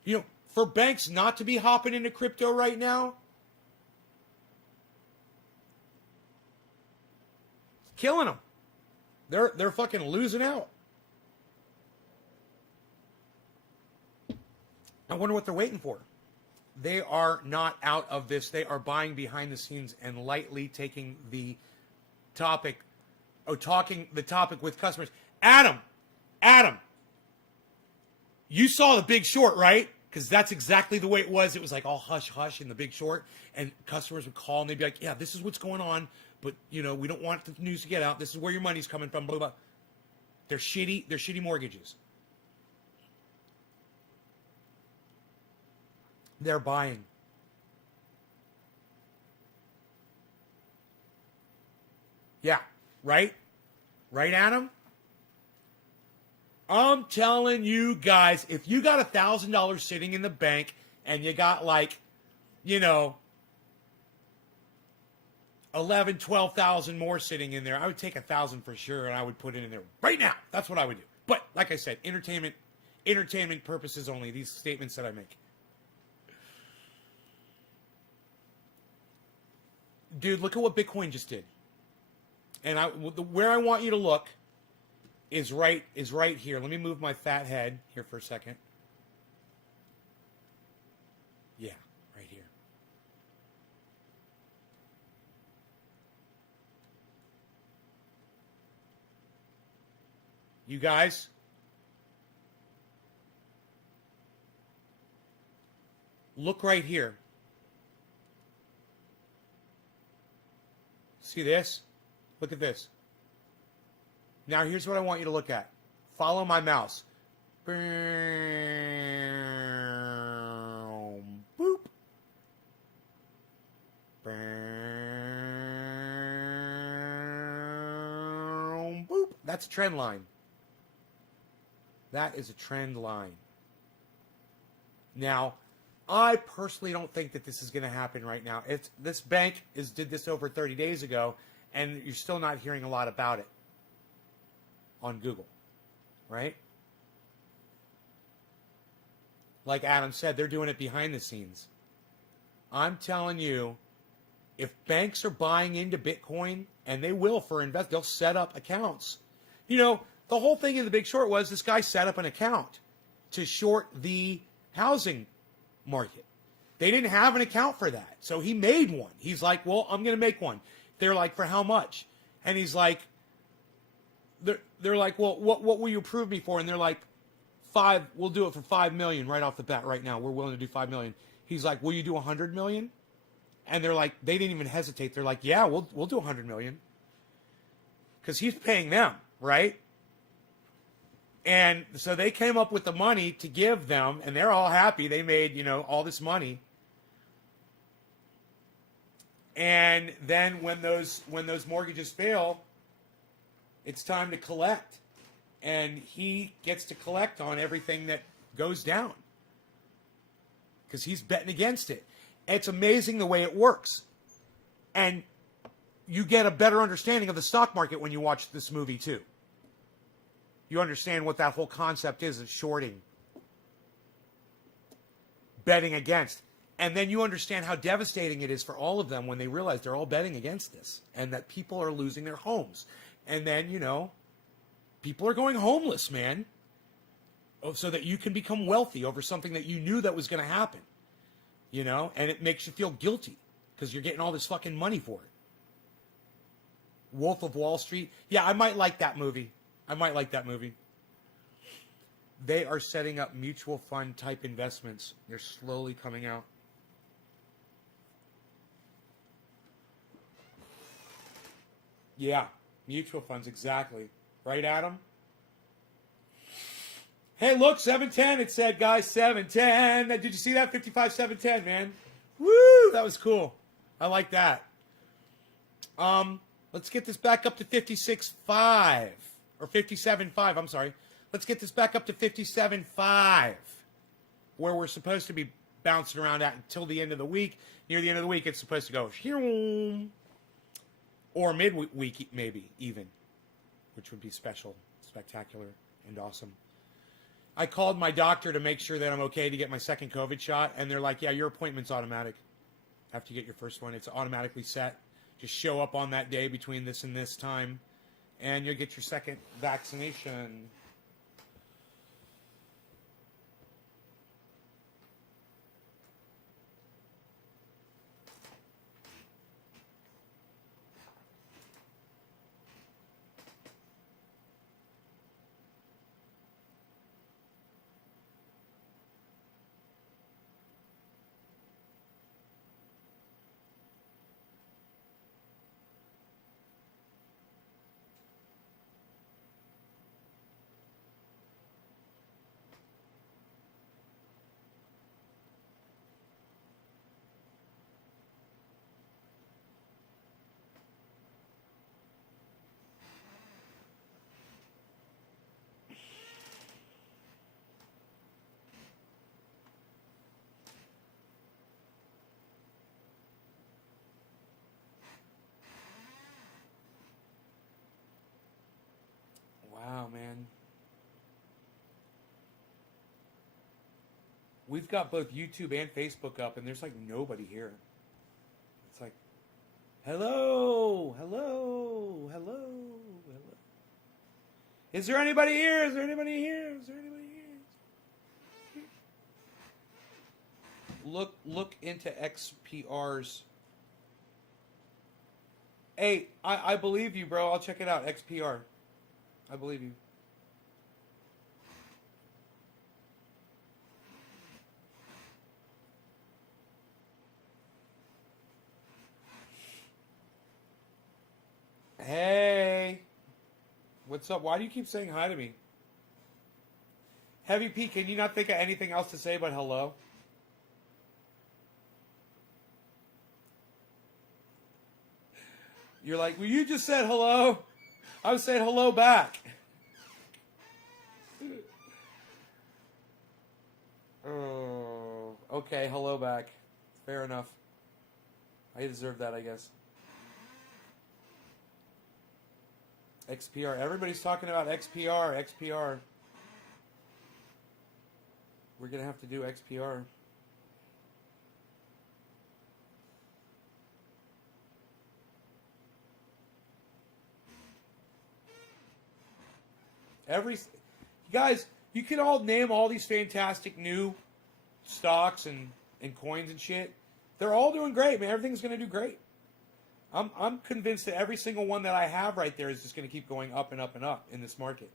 You know, for banks not to be hopping into crypto right now, killing them. They're fucking losing out. I wonder what they're waiting for. They are not out of this. They are buying behind the scenes and lightly taking the topic, talking the topic with customers. Adam, you saw The Big Short, right? Because that's exactly the way it was. It was like all hush hush in The Big Short, and customers would call and they'd be like, "Yeah, this is what's going on, but you know, we don't want the news to get out. This is where your money's coming from." Blah blah. They're shitty mortgages. They're buying. Yeah, right? Right, Adam? I'm telling you guys, if you got $1,000 sitting in the bank and you got like, you know, 11, 12,000 more sitting in there, I would take 1,000 for sure and I would put it in there right now. That's what I would do. But like I said, entertainment purposes only, these statements that I make. Dude, look at what Bitcoin just did. And where I want you to look is right here. Let me move my fat head here for a second. Yeah, right here. You guys, look right here. See this? Look at this. Now here's what I want you to look at. Follow my mouse. Boom. Boop. Boom. Boop. That's a trend line. That is a trend line. Now, I personally don't think that this is going to happen right now. This bank did this over 30 days ago, and you're still not hearing a lot about it on Google, right? Like Adam said, they're doing it behind the scenes. I'm telling you, if banks are buying into Bitcoin, and they will for invest, they'll set up accounts. You know, the whole thing in The Big Short was this guy set up an account to short the housing market. They didn't have an account for that. So he made one. He's like, well, I'm going to make one. They're like, for how much? And he's like, they're like, well, what will you approve me for? And they're like, we'll do it for 5 million right off the bat right now. We're willing to do 5 million. He's like, will you do 100 million? And they're like, they didn't even hesitate. They're like, yeah, we'll do 100 million. Because he's paying them, right? And so they came up with the money to give them, and they're all happy. They made, all this money. And then when those mortgages fail, it's time to collect. And he gets to collect on everything that goes down. Because he's betting against it. It's amazing the way it works. And you get a better understanding of the stock market when you watch this movie, too. You understand what that whole concept is of shorting. Betting against. And then you understand how devastating it is for all of them when they realize they're all betting against this. And that people are losing their homes. And then, people are going homeless, man. So that you can become wealthy over something that you knew that was going to happen. And it makes you feel guilty. Because you're getting all this fucking money for it. Wolf of Wall Street. Yeah, I might like that movie. They are setting up mutual fund type investments. They're slowly coming out. Yeah, mutual funds, exactly. Right, Adam? Hey, look, 710, it said, guys, 710. Did you see that? 55, 710, man. Woo, that was cool. I like that. Let's get this back up to 56.5. Or 57.5, I'm sorry. Let's get this back up to 57.5. Where we're supposed to be bouncing around at until the end of the week. Near the end of the week, it's supposed to go... Or midweek, maybe, even. Which would be special, spectacular, and awesome. I called my doctor to make sure that I'm okay to get my second COVID shot. And they're like, yeah, your appointment's automatic. After you get your first one, it's automatically set. Just show up on that day between this and this time. And you'll get your second vaccination. Wow, man. We've got both YouTube and Facebook up, and there's like nobody here. It's like, hello, hello, hello, hello. Is there anybody here? Is there anybody here? Is there anybody here? Look into XPR's. Hey, I believe you, bro. I'll check it out. XPR. I believe you. Hey. What's up? Why do you keep saying hi to me? Heavy P, can you not think of anything else to say but hello? You're like, well, you just said hello. I was saying hello back. Oh, okay, hello back. Fair enough. I deserve that, I guess. XPR. Everybody's talking about XPR. XPR. We're going to have to do XPR. Guys, you can all name all these fantastic new stocks and coins and shit. They're all doing great, man. Everything's going to do great. I'm convinced that every single one that I have right there is just going to keep going up and up and up in this market.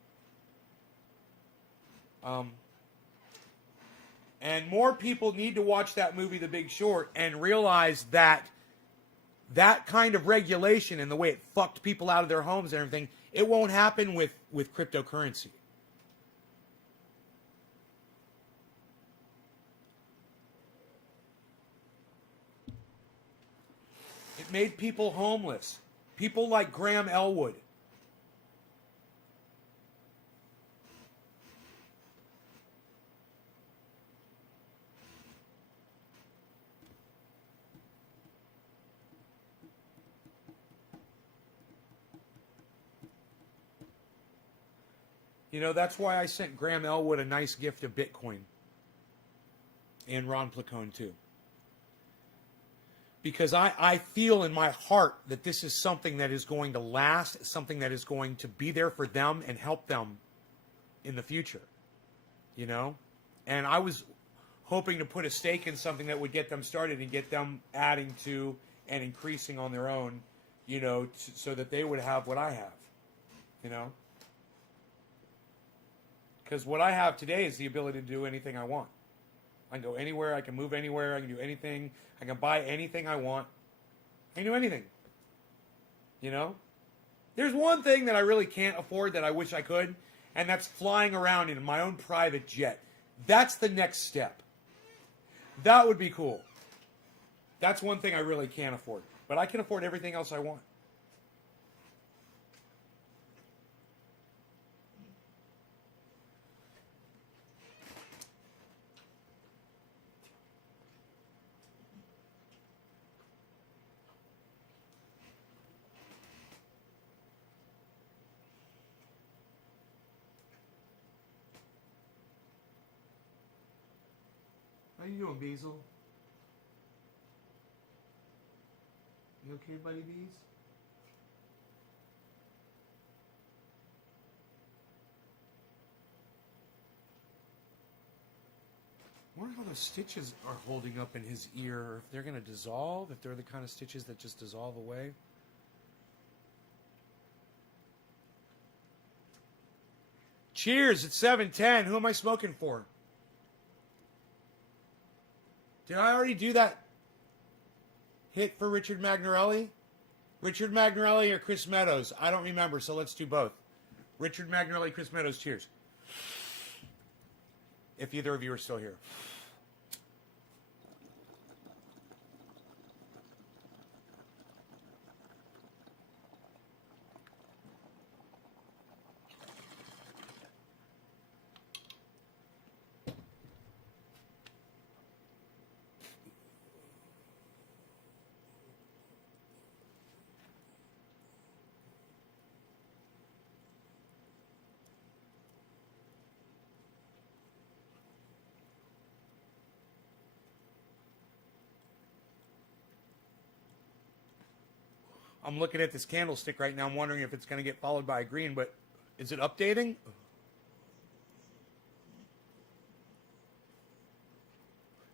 And more people need to watch that movie, The Big Short, and realize that that kind of regulation and the way it fucked people out of their homes and everything, it won't happen with cryptocurrency. It made people homeless. People like Graham Elwood. You know, that's why I sent Graham Elwood a nice gift of Bitcoin. And Ron Placone, too. Because I feel in my heart that this is something that is going to last, something that is going to be there for them and help them in the future. You know? And I was hoping to put a stake in something that would get them started and get them adding to and increasing on their own, you know, so that they would have what I have. You know? Because what I have today is the ability to do anything I want. I can go anywhere. I can move anywhere. I can do anything. I can buy anything I want. I can do anything. You know? There's one thing that I really can't afford that I wish I could, and that's flying around in my own private jet. That's the next step. That would be cool. That's one thing I really can't afford. But I can afford everything else I want. How you doing, Beazle? You okay, buddy bees? I wonder how those stitches are holding up in his ear. If they're going to dissolve, if they're the kind of stitches that just dissolve away. Cheers, it's 7:10. Who am I smoking for? Did I already do that hit for Richard Magnarelli? Richard Magnarelli or Chris Meadows? I don't remember, so let's do both. Richard Magnarelli, Chris Meadows, cheers. If either of you are still here. I'm looking at this candlestick right now. I'm wondering if it's going to get followed by a green, but is it updating?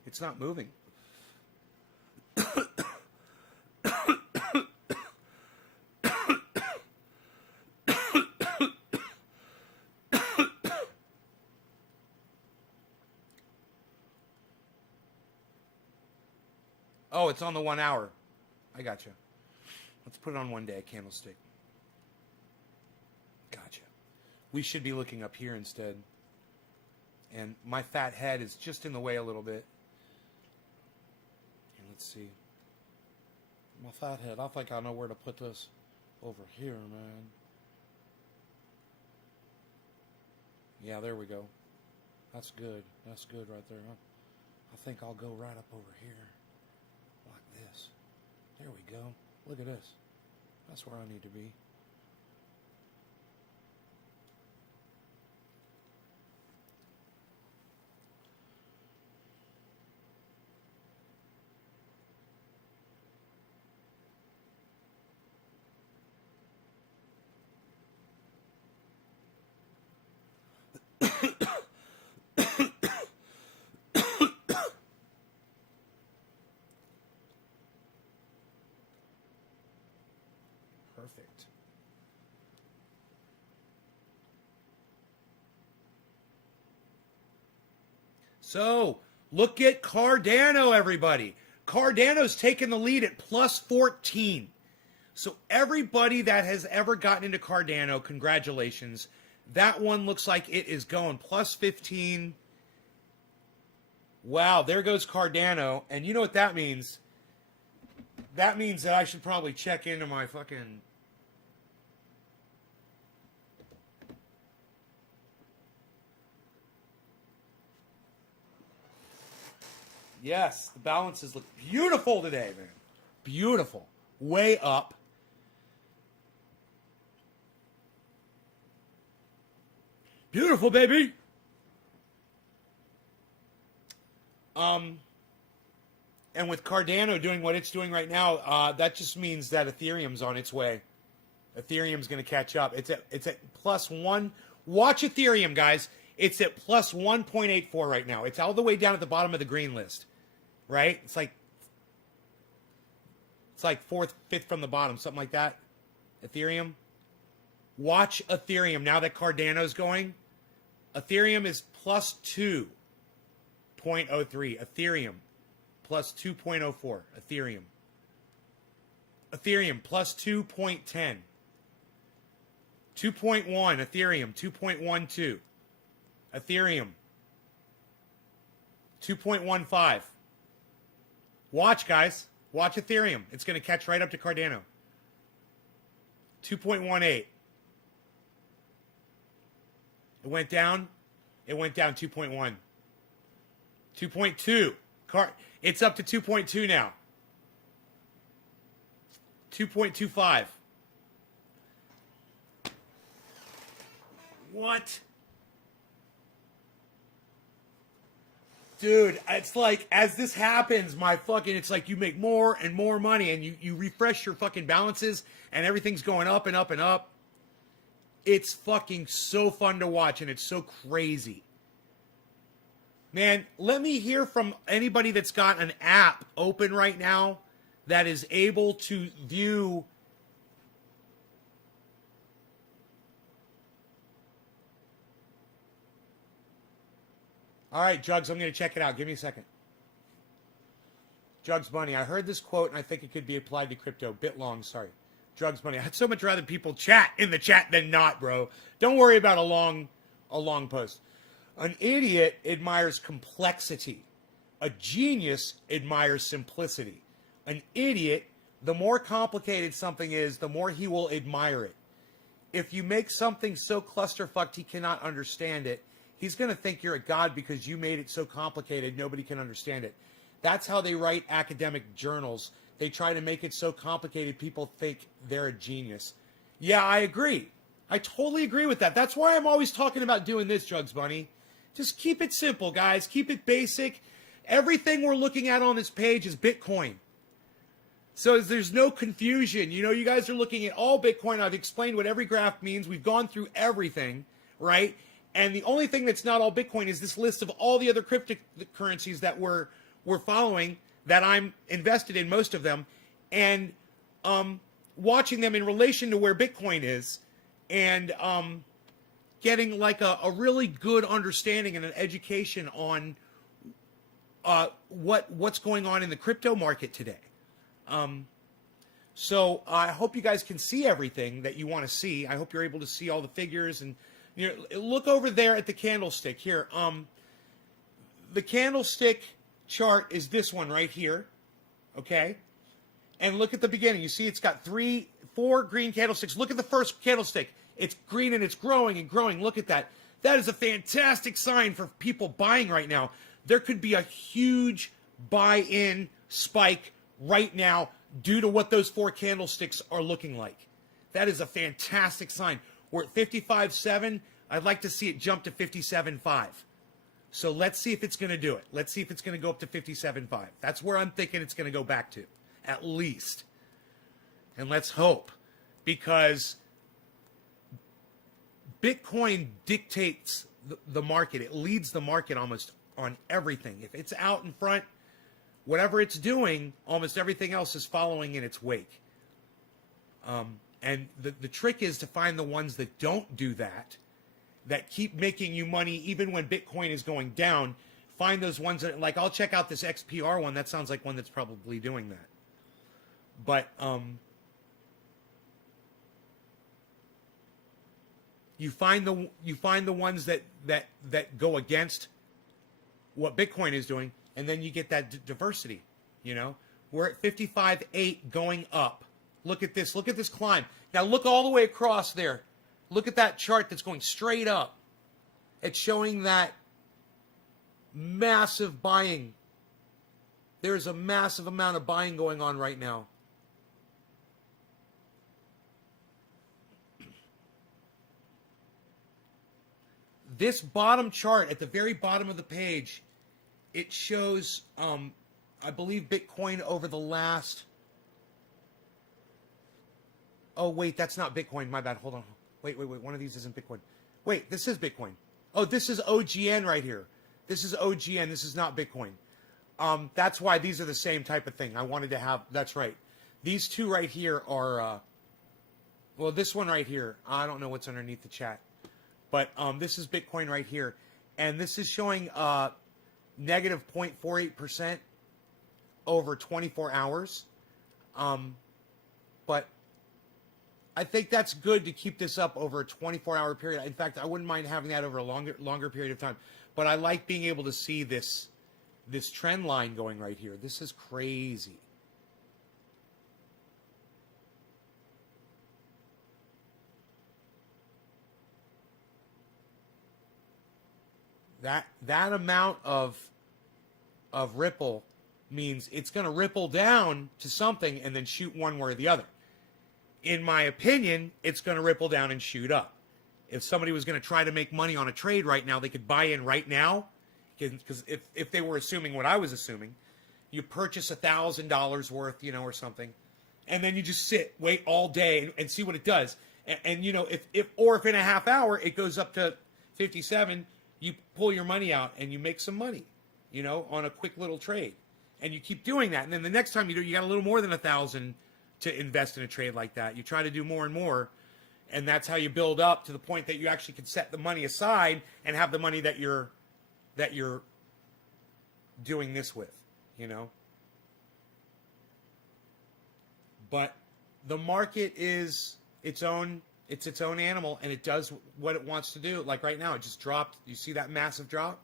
It's not moving. Oh, it's on the 1 hour. I gotcha. Let's put it on 1 day, candlestick. Gotcha. We should be looking up here instead. And my fat head is just in the way a little bit. And let's see. My fat head. I think I know where to put this. Over here, man. Yeah, there we go. That's good. That's good right there, huh? I think I'll go right up over here. Like this. There we go. Look at this. That's where I need to be. So, look at Cardano, everybody. Cardano's taking the lead at plus 14. So, everybody that has ever gotten into Cardano, congratulations. That one looks like it is going plus 15. Wow, there goes Cardano. And you know what that means? That means that I should probably check into my fucking... Yes, the balances look beautiful today, man. Beautiful. Way up. Beautiful, baby. And with Cardano doing what it's doing right now, that just means that Ethereum's on its way. Ethereum's going to catch up. It's at plus one. Watch Ethereum, guys. It's at plus 1.84 right now. It's all the way down at the bottom of the green list, right? It's like fourth, fifth from the bottom, something like that. Ethereum. Watch Ethereum now that Cardano's going. Ethereum is plus 2.03. Ethereum plus 2.04. Ethereum. Ethereum plus 2.10. 2.1. Ethereum 2.12. Ethereum 2.15. Watch, guys. Watch Ethereum. It's going to catch right up to Cardano. 2.18. It went down. It went down 2.1. 2.2. It's up to 2.2 now. 2.25. What? Dude, it's like, as this happens, it's like you make more and more money and you refresh your fucking balances and everything's going up and up and up. It's fucking so fun to watch and it's so crazy. Man, let me hear from anybody that's got an app open right now that is able to view. All right, Jugs, I'm going to check it out. Give me a second. Jugs Bunny, I heard this quote and I think it could be applied to crypto. Bit long, sorry. Jugs Bunny, I'd so much rather people chat in the chat than not, bro. Don't worry about a long post. An idiot admires complexity. A genius admires simplicity. An idiot, the more complicated something is, the more he will admire it. If you make something so clusterfucked he cannot understand it, he's going to think you're a god because you made it so complicated nobody can understand it. That's how they write academic journals. They try to make it so complicated people think they're a genius. Yeah, I agree. I totally agree with that. That's why I'm always talking about doing this, Jugs Bunny. Just keep it simple, guys. Keep it basic. Everything we're looking at on this page is Bitcoin. So there's no confusion. You know, you guys are looking at all Bitcoin. I've explained what every graph means. We've gone through everything, right? And the only thing that's not all Bitcoin is this list of all the other cryptocurrencies that we're following, that I'm invested in, most of them, and watching them in relation to where Bitcoin is, and getting like a really good understanding and an education on what's going on in the crypto market today. So I hope you guys can see everything that you want to see. I hope you're able to see all the figures, and you know, look over there at the candlestick here. The candlestick chart is this one right here, okay? And look at the beginning. You see it's got 4 green candlesticks. Look at the first candlestick. It's green and it's growing and growing. Look at that. That is a fantastic sign for people buying right now. There could be a huge buy-in spike right now due to what those 4 candlesticks are looking like. That is a fantastic sign. We're at 55.7. I'd like to see it jump to 57.5. So let's see if it's going to do it. Let's see if it's going to go up to 57.5. That's where I'm thinking it's going to go back to, at least. And let's hope, because Bitcoin dictates the market. It leads the market almost on everything. If it's out in front, whatever it's doing, almost everything else is following in its wake. And the trick is to find the ones that don't do that, that keep making you money even when Bitcoin is going down. find those ones that, like, I'll check out this XPR one. That sounds like one that's probably doing that. But you find the ones that go against what Bitcoin is doing, and then you get that diversity. You know, we're at 55.8 going up. Look at this. Look at this climb. Now look all the way across there. Look at that chart that's going straight up. It's showing that massive buying. There's a massive amount of buying going on right now. This bottom chart at the very bottom of the page, it shows, I believe, Bitcoin over the last... Oh, wait, that's not Bitcoin. My bad. Hold on. Wait. One of these isn't Bitcoin. Wait, this is Bitcoin. Oh, this is OGN right here. This is OGN. This is not Bitcoin. That's why these are the same type of thing. I wanted to have... That's right. These two right here are... well, this one right here. I don't know what's underneath the chat. But this is Bitcoin right here. And this is showing negative 0.48% over 24 hours. But I think that's good to keep this up over a 24-hour period. In fact, I wouldn't mind having that over a longer period of time. But I like being able to see this trend line going right here. This is crazy. That amount of ripple means it's going to ripple down to something and then shoot one way or the other. In my opinion, it's going to ripple down and shoot up. If somebody was going to try to make money on a trade right now, they could buy in right now. Because if they were assuming what I was assuming, you purchase $1,000 worth, you know, or something, and then you just wait all day and see what it does. And you know, if in a half hour it goes up to 57, you pull your money out and you make some money, you know, on a quick little trade. And you keep doing that. And then the next time you do, you got a little more than 1,000 to invest in a trade like that. You try to do more and more. And that's how you build up to the point that you actually can set the money aside and have the money that you're doing this with, you know. But the market is its own animal, and it does what it wants to do. Like right now, it just dropped. You see that massive drop?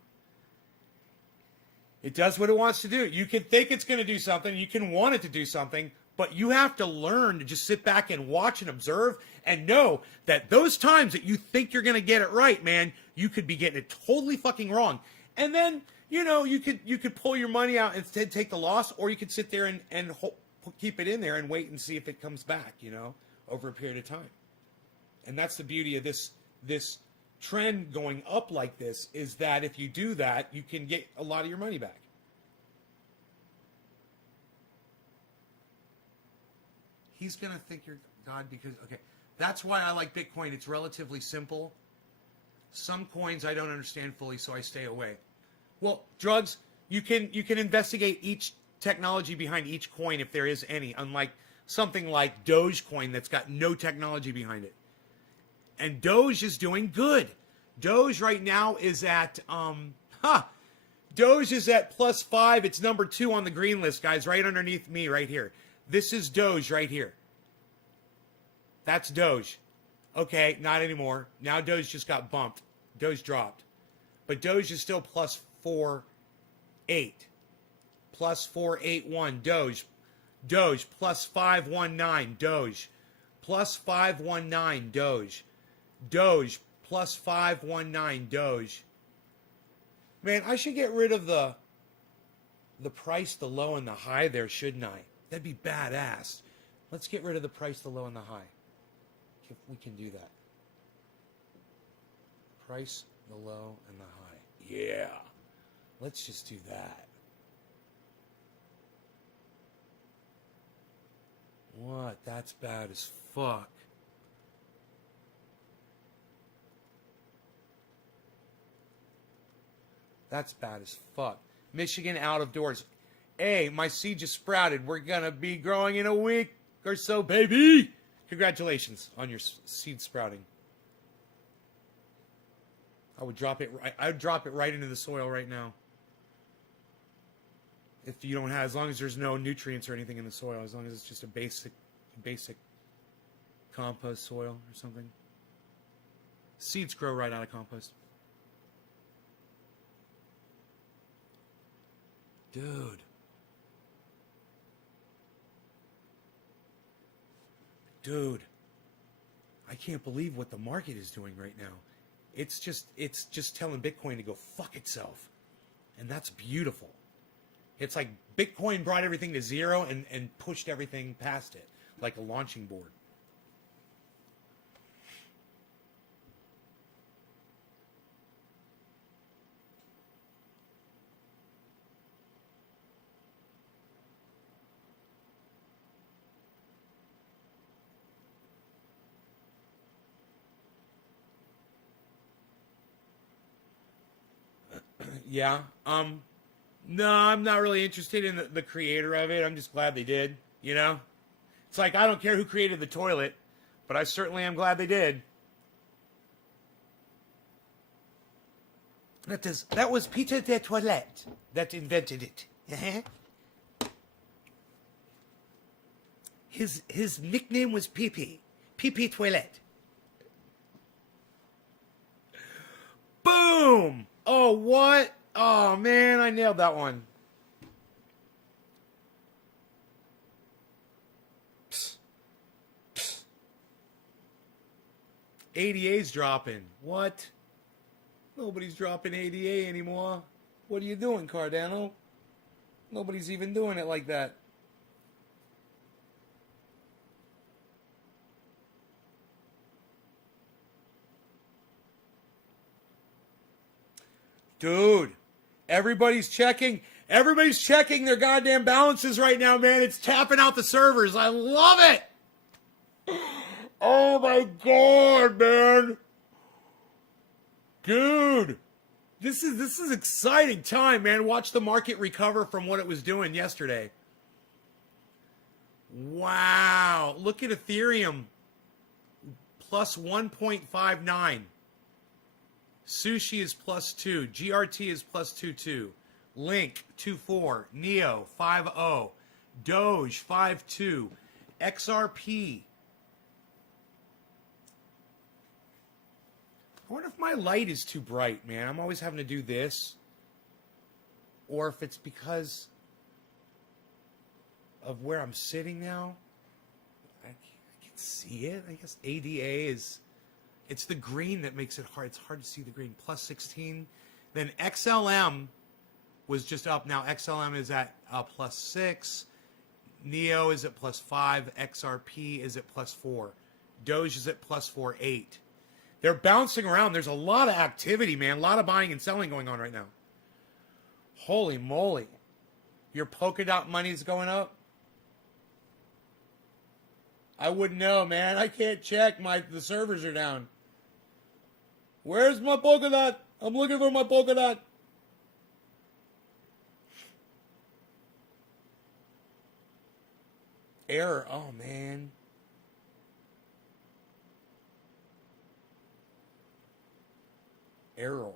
It does what it wants to do. You can think it's going to do something. You can want it to do something, but you have to learn to just sit back and watch and observe and know that those times that you think you're going to get it right, man, you could be getting it totally fucking wrong. And then, you know, you could pull your money out and take the loss, or you could sit there and keep it in there and wait and see if it comes back, you know, over a period of time. And that's the beauty of this trend going up like this, is that if you do that, you can get a lot of your money back. He's going to think you're God because, okay, that's why I like Bitcoin. It's relatively simple. Some coins I don't understand fully, so I stay away. Well, drugs, you can investigate each technology behind each coin if there is any, unlike something like Dogecoin that's got no technology behind it. And Doge is doing good. Doge right now is at Doge is at +5. It's number 2 on the green list, guys, right underneath me right here. This is Doge right here. That's Doge. Okay, not anymore. Now Doge just got bumped. Doge dropped. But Doge is still +4.8. +481. Doge. Doge. +519. Doge. +519. Doge. Doge. +519. Doge. Man, I should get rid of the price, the low, and the high there, shouldn't I? That'd be badass. Let's get rid of the price, the low, and the high. If we can do that. Price, the low, and the high. Yeah. Let's just do that. What? That's bad as fuck. That's bad as fuck. Michigan out of doors. Hey, my seed just sprouted. We're going to be growing in a week or so, baby. Congratulations on your seed sprouting. I would drop it right into the soil right now. If you don't have, as long as there's no nutrients or anything in the soil, as long as it's just a basic compost soil or something. Seeds grow right out of compost. Dude. Dude. I can't believe what the market is doing right now. It's just telling Bitcoin to go fuck itself. And that's beautiful. It's like Bitcoin brought everything to zero and pushed everything past it, like a launching board. Yeah. No, I'm not really interested in the creator of it. I'm just glad they did, you know? It's like, I don't care who created the toilet, but I certainly am glad they did. That was Peter the Toilette that invented it. Uh-huh. His nickname was Pee-Pee. Pee-Pee Toilette. Boom! Oh, what? Oh, man, I nailed that one. Psst. Psst. ADA's dropping. What? Nobody's dropping ADA anymore. What are you doing, Cardano? Nobody's even doing it like that. Dude, everybody's checking their goddamn balances right now, man. It's tapping out the servers. I love it. Oh my God, man. Dude, this is exciting time, man. Watch the market recover from what it was doing yesterday. Wow. Look at Ethereum. Plus 1.59. Sushi is plus 2. GRT is plus 2.2. Link 2.4. Neo 5.0. Doge 5.2. XRP. I wonder if my light is too bright, man. I'm always having to do this. Or if it's because of where I'm sitting now. I can see it. I guess ADA is... It's the green that makes it hard. It's hard to see the green. Plus 16. Then XLM was just up. Now XLM is at plus 6. Neo is at plus 5. XRP is at plus 4. Doge is at plus 4.8. They're bouncing around. There's a lot of activity, man. A lot of buying and selling going on right now. Holy moly. Your Polkadot money is going up? I wouldn't know, man. I can't check. The servers are down. Where's my Polkadot? I'm looking for my Polkadot. Error. Oh, man. Error.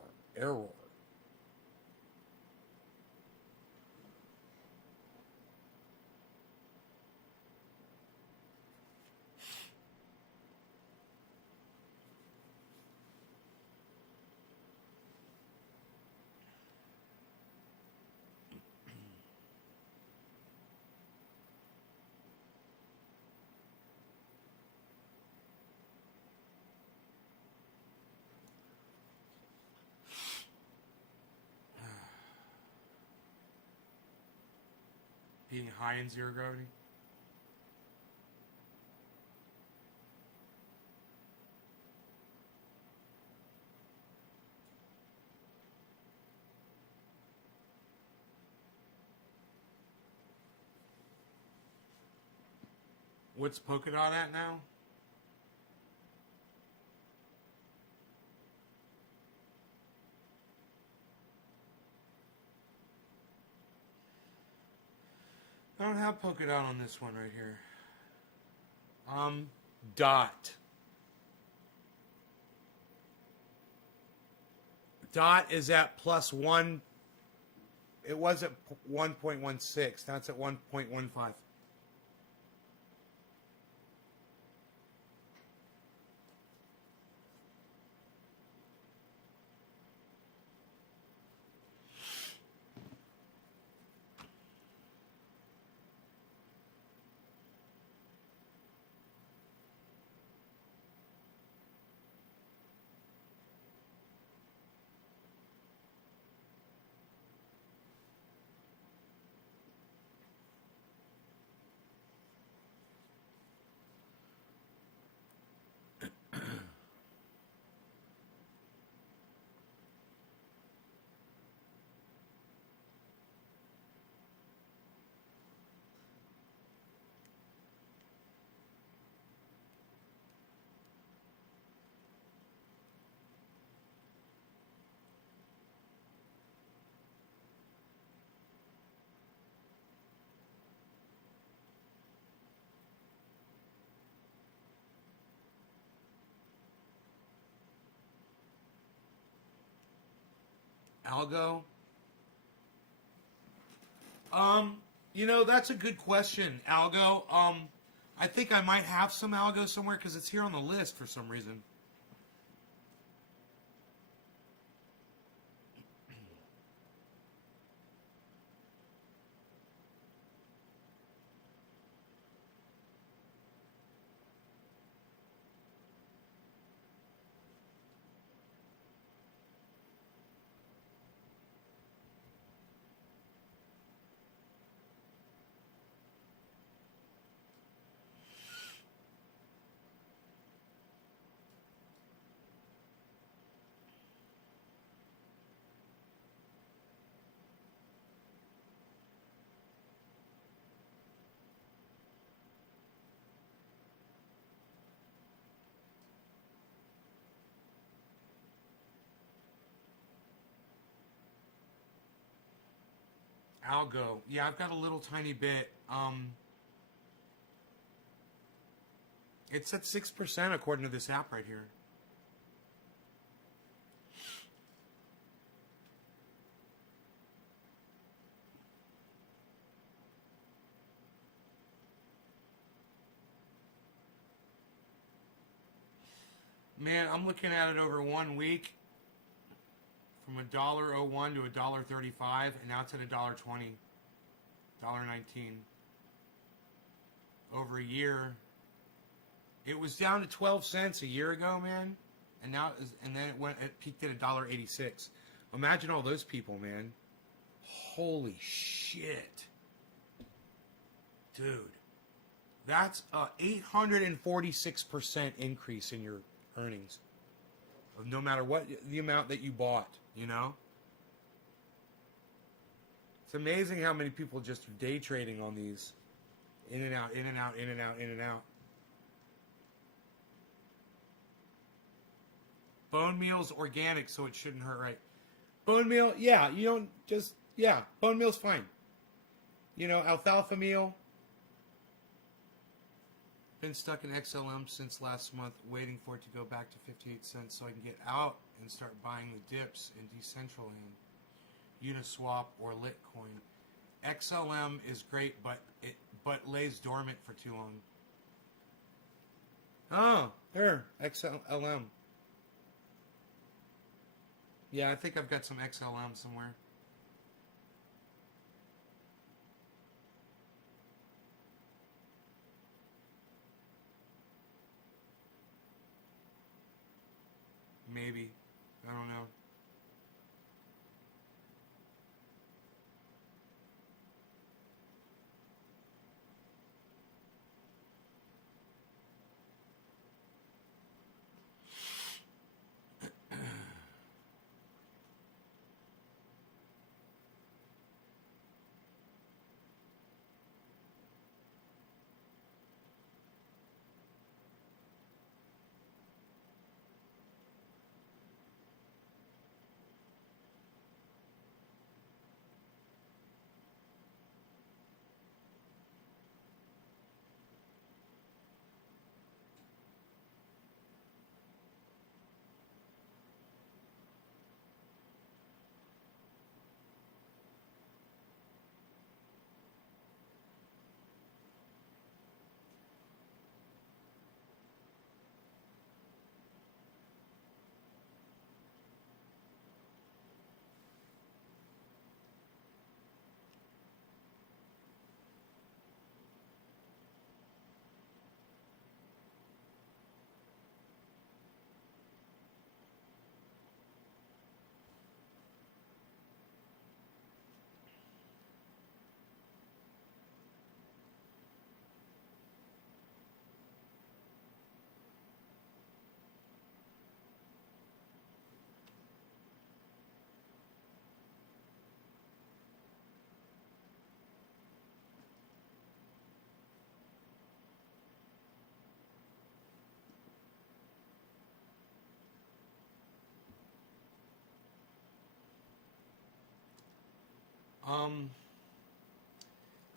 Being high in zero gravity? What's Polkadot at now? I don't have Polkadot on this one right here. Dot. Dot is at plus 1. It was at 1.16. Now it's at 1.15. Algo? That's a good question, Algo. I think I might have some Algo somewhere because it's here on the list for some reason. Algo. Yeah, I've got a little tiny bit. It's at 6% according to this app right here. Man, I'm looking at it over 1 week. From $1.01 to $1.35, and now it's at $1.20, $1.19. Over a year, it was down to 12 cents a year ago, man, and then it peaked at $1.86. Imagine all those people, man. Holy shit, dude, that's a 846% increase in your earnings. No matter what the amount that you bought, It's amazing how many people just are day trading on these. In and out, in and out, in and out, in and out. Bone meal's organic, so it shouldn't hurt, right? Bone meal, yeah, bone meal's fine. Alfalfa meal. Been stuck in XLM since last month, waiting for it to go back to 58 cents so I can get out and start buying the dips in Decentraland, Uniswap, or Litcoin. XLM is great, but it lays dormant for too long. Oh, there, XLM. Yeah, I think I've got some XLM somewhere. Maybe. I don't know.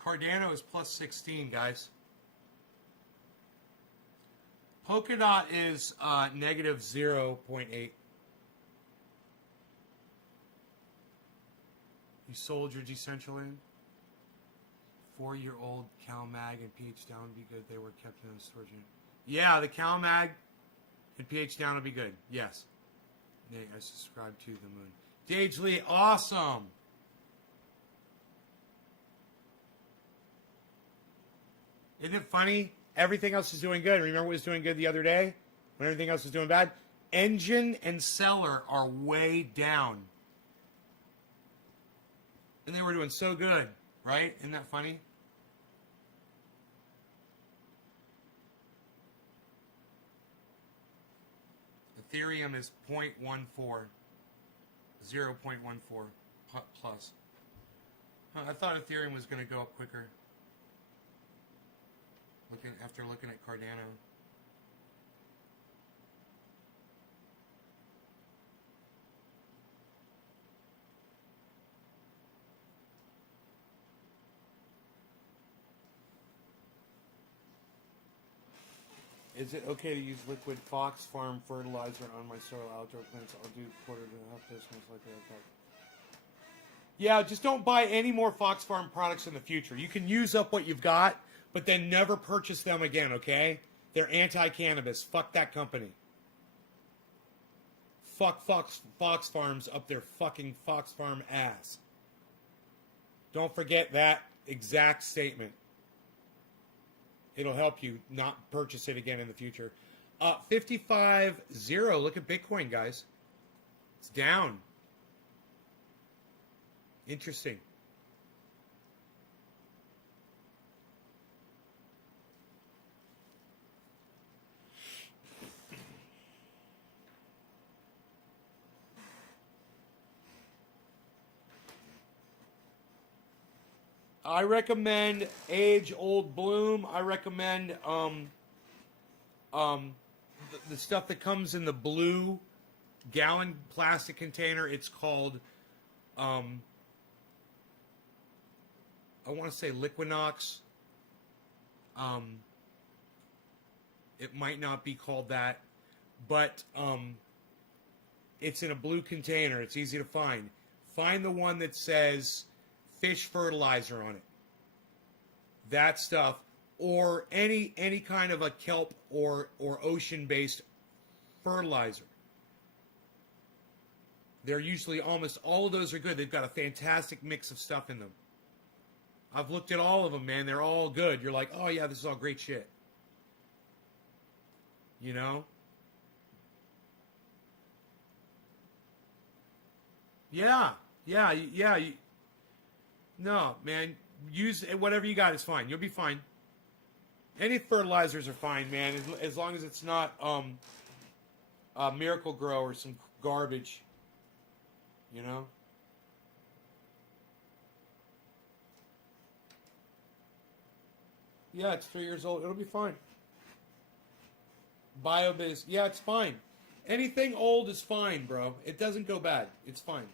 Cardano is plus 16, guys. Polkadot is negative 0.8. You sold your Decentraland? 4-year-old CalMag and pH down would be good. They were kept in a storage unit. Yeah, the CalMag and pH down would be good. Yes. Nate, I subscribe to the moon. Dage Lee, awesome. Isn't it funny? Everything else is doing good. Remember what was doing good the other day? When everything else was doing bad? Engine and Seller are way down. And they were doing so good, right? Isn't that funny? Ethereum is 0.14. 0.14 plus. I thought Ethereum was going to go up quicker. After looking at Cardano. Is it okay to use liquid Fox Farm fertilizer on my soil outdoor plants? I'll do quarter to half this most likely. Yeah, just don't buy any more Fox Farm products in the future. You can use up what you've got, but then never purchase them again, okay? They're anti-cannabis. Fuck that company. Fuck Fox Farms up their fucking Fox Farm ass. Don't forget that exact statement. It'll help you not purchase it again in the future. 55.0. Look at Bitcoin, guys. It's down. Interesting. I recommend Age Old Bloom. I recommend the stuff that comes in the blue gallon plastic container. It's called I want to say Liquinox. It might not be called that, but it's in a blue container. It's easy to find. Find the one that says fish fertilizer on it. That stuff, or any kind of a kelp or ocean-based fertilizer. They're usually almost all of those are good. They've got a fantastic mix of stuff in them. I've looked at all of them, man. They're all good. You're like, oh yeah, this is all great shit. You know? Yeah. No, man. Use whatever you got is fine. You'll be fine. Any fertilizers are fine, man, as long as it's not Miracle Grow or some garbage. You know? Yeah, it's 3 years old. It'll be fine. BioBiz. Yeah, it's fine. Anything old is fine, bro. It doesn't go bad. It's fine.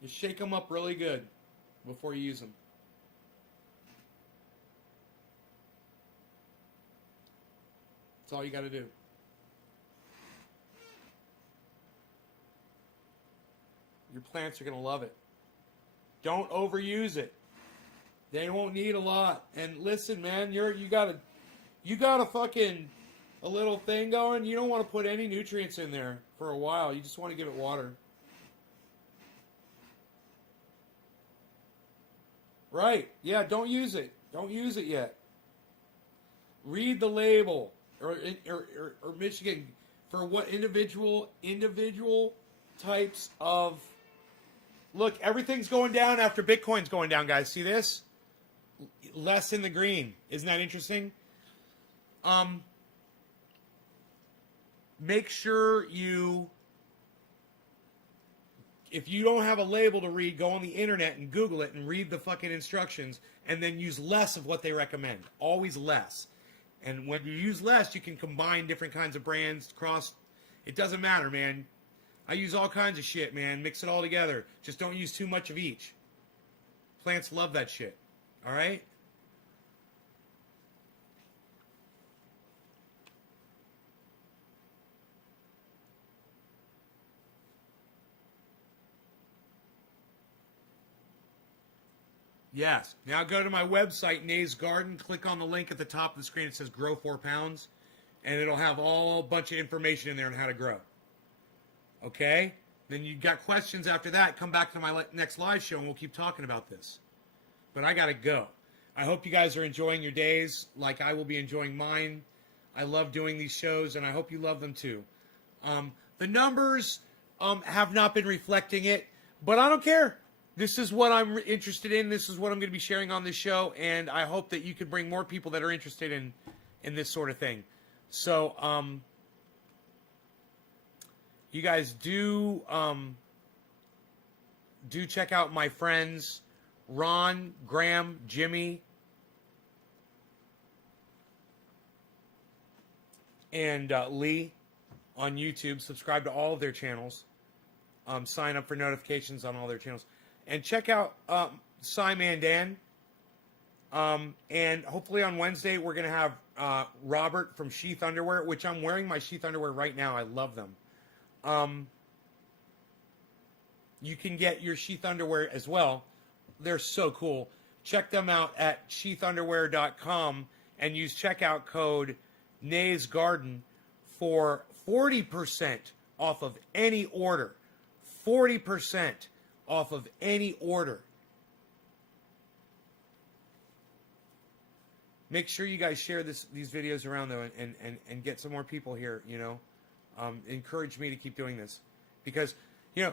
You shake them up really good before you use them. That's all you got to do. Your plants are going to love it. Don't overuse it. They won't need a lot. And listen, man, you got a fucking a little thing going. You don't want to put any nutrients in there for a while. You just want to give it water. Right. Yeah, don't use it. Don't use it yet. Read the label. Or Michigan, for what individual types of... Look, everything's going down after Bitcoin's going down, guys. See this? Less in the green. Isn't that interesting? Make sure you... If you don't have a label to read, go on the internet and Google it and read the fucking instructions and then use less of what they recommend. Always less. And when you use less, you can combine different kinds of brands, cross... It doesn't matter, man. I use all kinds of shit, man. Mix it all together. Just don't use too much of each. Plants love that shit. All right? Yes. Now go to my website, Nays Garden. Click on the link at the top of the screen. It says grow 4 pounds. And it'll have all bunch of information in there on how to grow. Okay? Then you got questions after that. Come back to my next live show and we'll keep talking about this. But I got to go. I hope you guys are enjoying your days like I will be enjoying mine. I love doing these shows and I hope you love them too. The numbers have not been reflecting it, but I don't care. This is what I'm interested in. This is what I'm going to be sharing on this show, and I hope that you can bring more people that are interested in this sort of thing. So, you guys do check out my friends Ron, Graham, Jimmy, and Lee on YouTube. Subscribe to all of their channels. Sign up for notifications on all their channels. And check out Simon Dan. And hopefully on Wednesday we're going to have Robert from Sheath Underwear, which I'm wearing my Sheath Underwear right now. I love them. You can get your Sheath Underwear as well. They're so cool. Check them out at sheathunderwear.com and use checkout code Nays Garden for 40% off of any order. 40% off of any order. Make sure you guys share these videos around though and get some more people here, you know. Encourage me to keep doing this. Because, you know,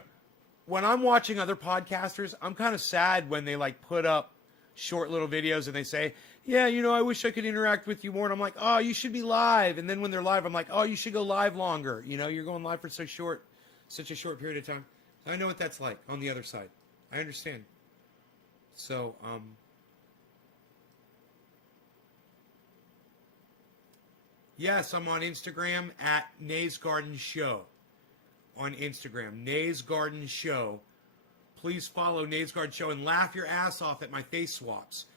when I'm watching other podcasters, I'm kind of sad when they like put up short little videos and they say, yeah, you know, I wish I could interact with you more. And I'm like, oh, you should be live. And then when they're live, I'm like, oh, you should go live longer. You know, you're going live for such a short period of time. I know what that's like on the other side. I understand. So, yes, I'm on Instagram at Nays Garden Show. On Instagram, Nays Garden Show. Please follow Nays Garden Show and laugh your ass off at my face swaps.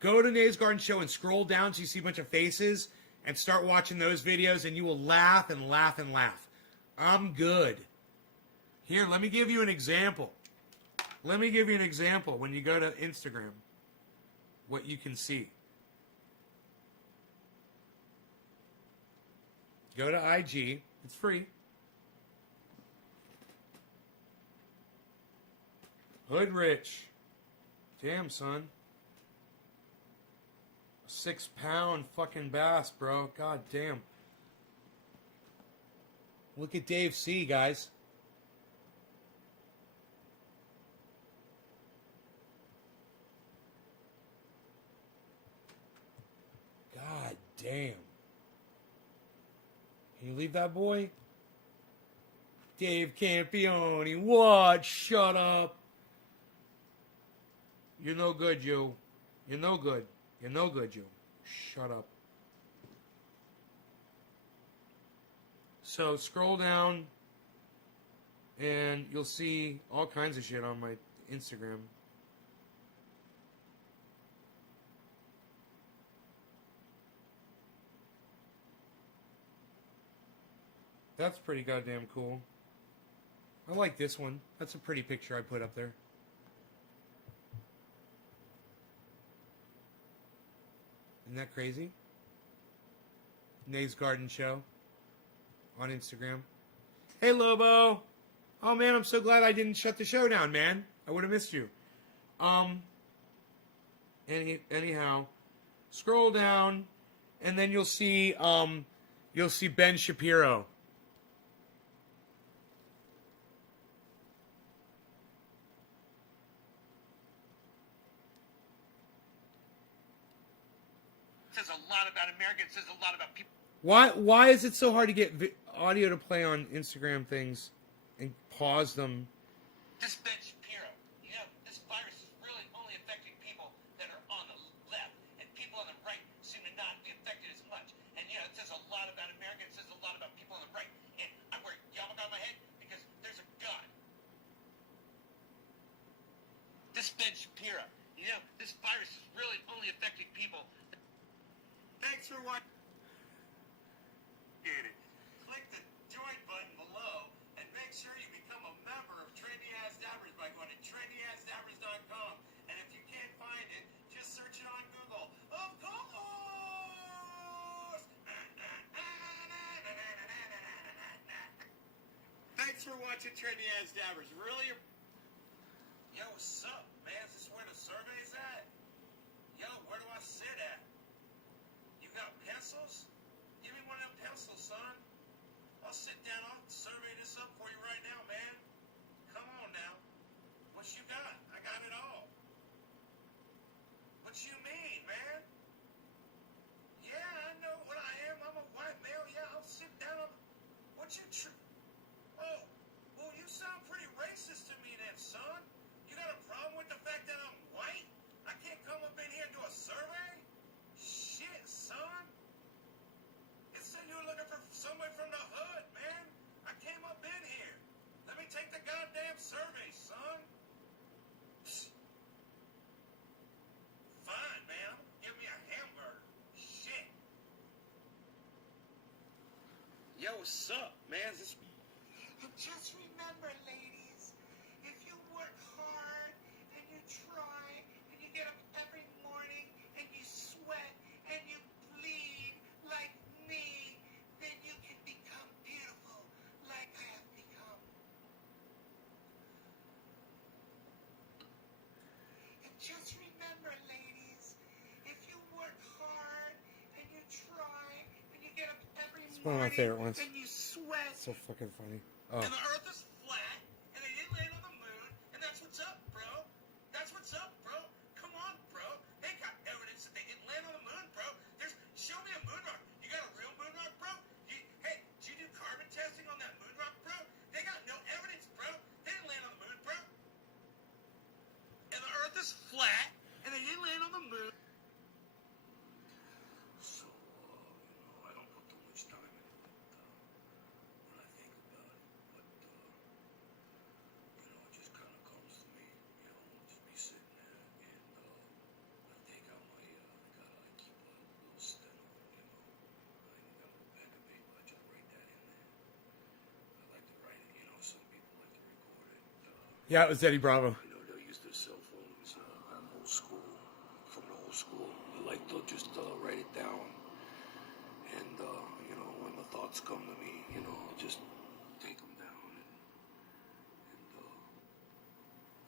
Go to Nays Garden Show and scroll down so you see a bunch of faces and start watching those videos and you will laugh and laugh and laugh. I'm good. Here, let me give you an example. Let me give you an example when you go to Instagram. What you can see. Go to IG. It's free. Hood Rich. Damn, son. 6-pound fucking bass, bro. God damn. Look at Dave C, guys. God damn. Can you leave that boy? Dave Campione. What? Shut up. You're no good, you. You're no good. You're no good, you. Shut up. So scroll down and you'll see all kinds of shit on my Instagram. That's pretty goddamn cool. I like this one. That's a pretty picture I put up there. Isn't that crazy? Nays Garden Show on Instagram. Hey, Lobo. Oh, man, I'm so glad I didn't shut the show down, man. I would have missed you. Anyhow, scroll down, and then you'll see Ben Shapiro. Says a lot about Americans. Says a lot about people. Why is it so hard to get audio to play on Instagram things and pause them? This Ben Shapiro, you know, this virus is really only affecting people that are on the left, and people on the right seem to not be affected as much. And you know, it says a lot about Americans. It says a lot about people on the right. And I wear a yarmulke on my head because there's a for watching Trendy Ass Dabbers. Really? Yo, what's up, man? Is this where the survey's at? Yo, where do I sit at? You got pencils? Give me one of them pencils, son. I'll sit down. I'll survey this up for you right now, man. Come on now. What you got? I got it all. What you mean, man? Yeah, I know what I am. I'm a white male. Yeah, I'll sit down. What you Oh, well, you sound pretty racist to me then, son. You got a problem with the fact that I'm white? I can't come up in here and do a survey? Shit, son. It said you were looking for someone from the hood, man. I came up in here. Let me take the goddamn survey, son. Psst. Fine, man. Give me a hamburger. Shit. Yo, what's up, man? Is this... And just remember, ladies, if you work hard and you try and you get up every morning and you sweat and you bleed like me, then you can become beautiful like I have become. And just remember, ladies, if you work hard and you try and you get up every It's one of my morning favorite ones. and you sweat. So fucking funny. Oh. And the earth is flat, and they didn't land on the moon, and that's what's up, bro. That's what's up, bro. Come on, bro. They got evidence that they didn't land on the moon, bro. Show me a moon rock. You got a real moon rock, bro? Hey, did you do carbon testing on that moon rock, bro? They got no evidence, bro. They didn't land on the moon, bro. And the earth is flat, and they didn't land on the moon. So, I don't put too much time in it, when I think about it. But, it just kind of comes to me, just be sitting there, and, I take out my, I keep a little steno, I got a bag of paper, I just write that in there. I like to write it, some people like to record it. Yeah, it was Eddie Bravo. They'll use their cell phones. I'm old school, from the old school. I like to just write it down. And, when the thoughts come to me, I'll just take them down.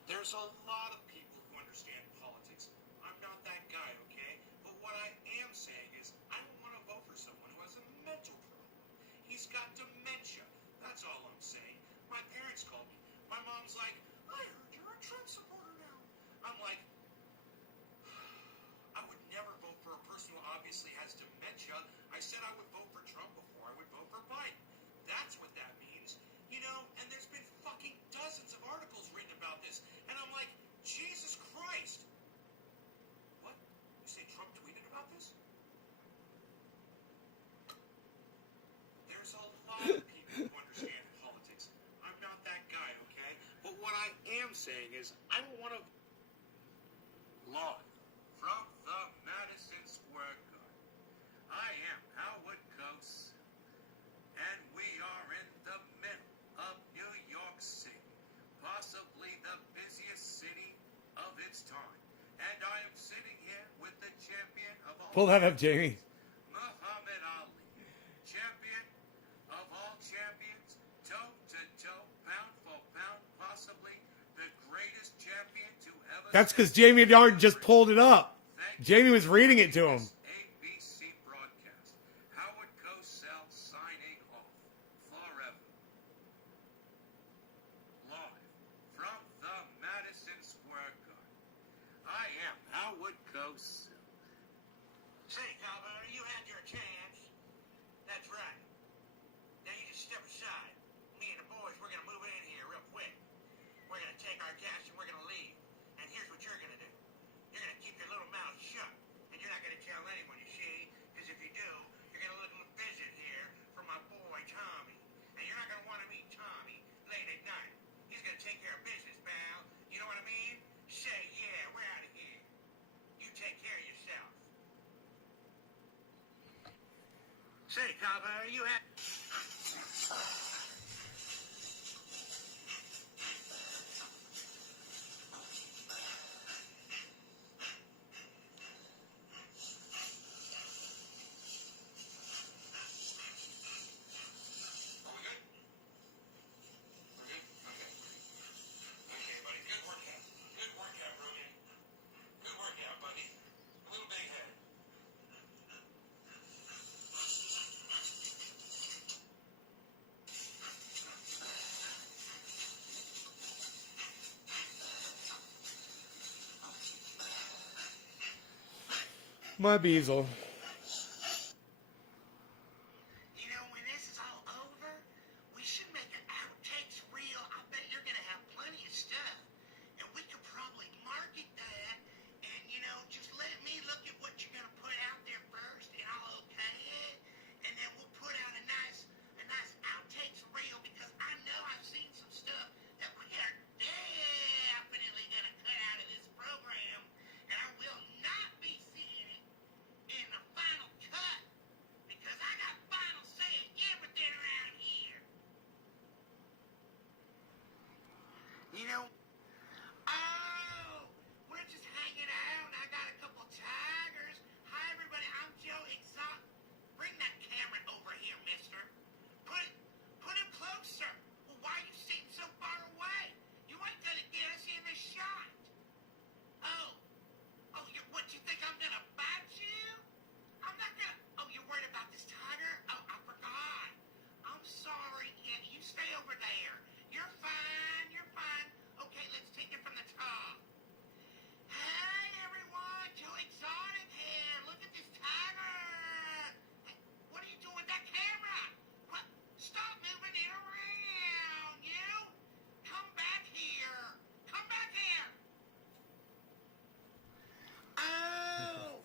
There's a lot of people who understand politics. I'm not that guy, okay? But what I am saying is I don't want to vote for someone who has a mental problem. He's got dementia. That's all I'm saying. My parents called me. My mom's like, I heard you're a Trump supporter now. I'm like, I would never vote for a person who obviously has dementia. I said I would vote for Trump before I would vote for Biden. That's what that means. And there's been fucking dozens of articles written about this. And I'm like, Jesus Christ. What? You say Trump tweeted about this? There's a lot of people who understand politics. I'm not that guy, okay? But what I am saying is, I don't want to... Live from the Madison Square Garden, I am Howard Coase, and we are in the middle of New York City, possibly the busiest city of its time. And I am sitting here with the champion of all... Pull that up, Jamie. Muhammad Ali, champion of all champions, toe-to-toe, pound for pound, possibly the greatest champion to ever... That's because Jamie Darn just pulled it up. Jamie was reading it to him. ABC broadcast. Howard Cosell signing off forever. Live from the Madison Square Garden. I am Howard Cosell. Say, Cowboy, you had your chance. That's right. Now you just step aside. Me and the boys, we're going to move in here real quick. We're going to take our gas and we're going to leave. And here's what you're going to do. You're going to keep your little mouth shut. And you're not going to tell anyone, you see? Because if you do, you're going to look a little visit here from my boy Tommy. And you're not going to want to meet Tommy late at night. He's going to take care of business, pal. You know what I mean? Say, yeah, we're out of here. You take care of yourself. Say, cowboy, you had... My Beazle. You know, when this is all over, we should make an outtakes reel. I bet you're gonna have plenty of stuff. And we could probably market that and, you know, just let me look at what you're gonna put out there first and I'll okay it. And then we'll put out a nice outtakes reel because I know I've seen some stuff that we are definitely gonna cut out of this program. And I will not be seeing it in the final cut because I got final say in everything around here. You know, oh, we're just hanging out. I got a couple tigers. Hi, everybody. I'm Joe Exotic. Bring that camera over here, mister. Put it closer. Well, why are you sitting so far away? You ain't gonna get us in the shot. Oh, what, you think I'm gonna bite you? I'm not gonna. Oh, you're worried about this tiger? Oh, I forgot. I'm sorry. Yeah, you stay over there. You're fine. You're fine. Okay, let's take it from the top. Hey, everyone. Joe Exotic here. Look at this tiger. Hey, what are you doing with that camera? What? Stop moving it around, you. Come back here. Come back here. Oh.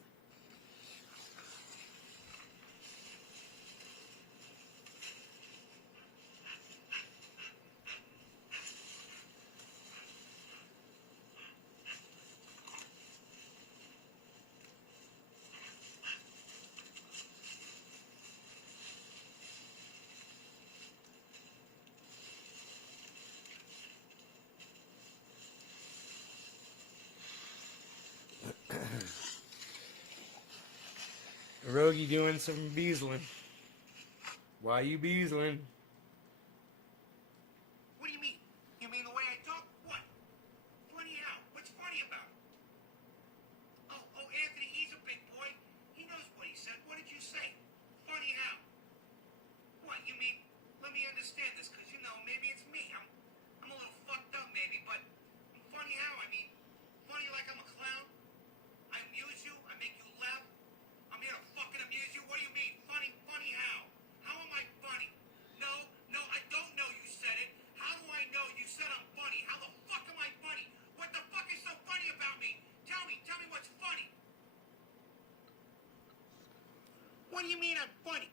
Rogie doing some beazling. Why you beazling? What do you mean? You mean the way I talk? What? Funny how? What's funny about it? Oh, Anthony, he's a big boy. He knows what he said. What did you say? Funny how? What, you mean, let me understand this, because, you know, maybe it's me. I'm a little fucked up, maybe, but funny how? I mean, funny like I'm a clown? I amuse you? I make you laugh? I'm here to fucking amuse you? What do you mean? Funny how? How am I funny? No, I don't know you said it. How do I know you said I'm funny? How the fuck am I funny? What the fuck is so funny about me? Tell me what's funny. What do you mean I'm funny?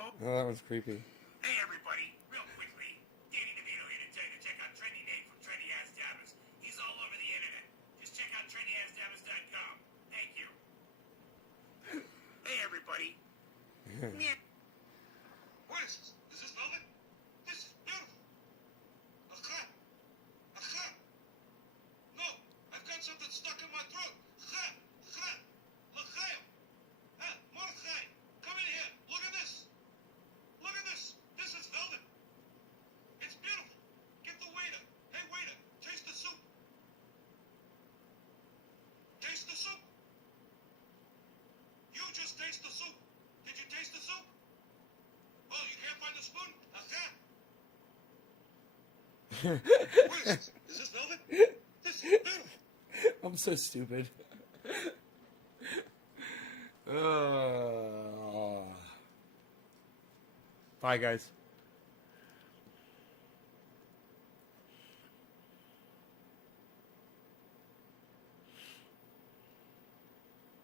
Oh, that was creepy. Hey everybody, real quickly, Danny DeVito here to tell you to check out Trendy Nate from Trendy Ass Dabbers. He's all over the internet. Just check out TrendyAssDabbers.com. Thank you. Hey everybody. Yeah. What is this? Is this velvet? This is beautiful. Aha. No, I've got something stuck in my throat. Mordechai, come in here. Look at this. This is velvet. It's beautiful. Get the waiter. Hey waiter, taste the soup. Taste the soup. You just taste the soup. Did you taste the soup? Oh, you can't find the spoon? What is this? Is this velvet? This is beautiful. I'm so stupid. Bye, guys.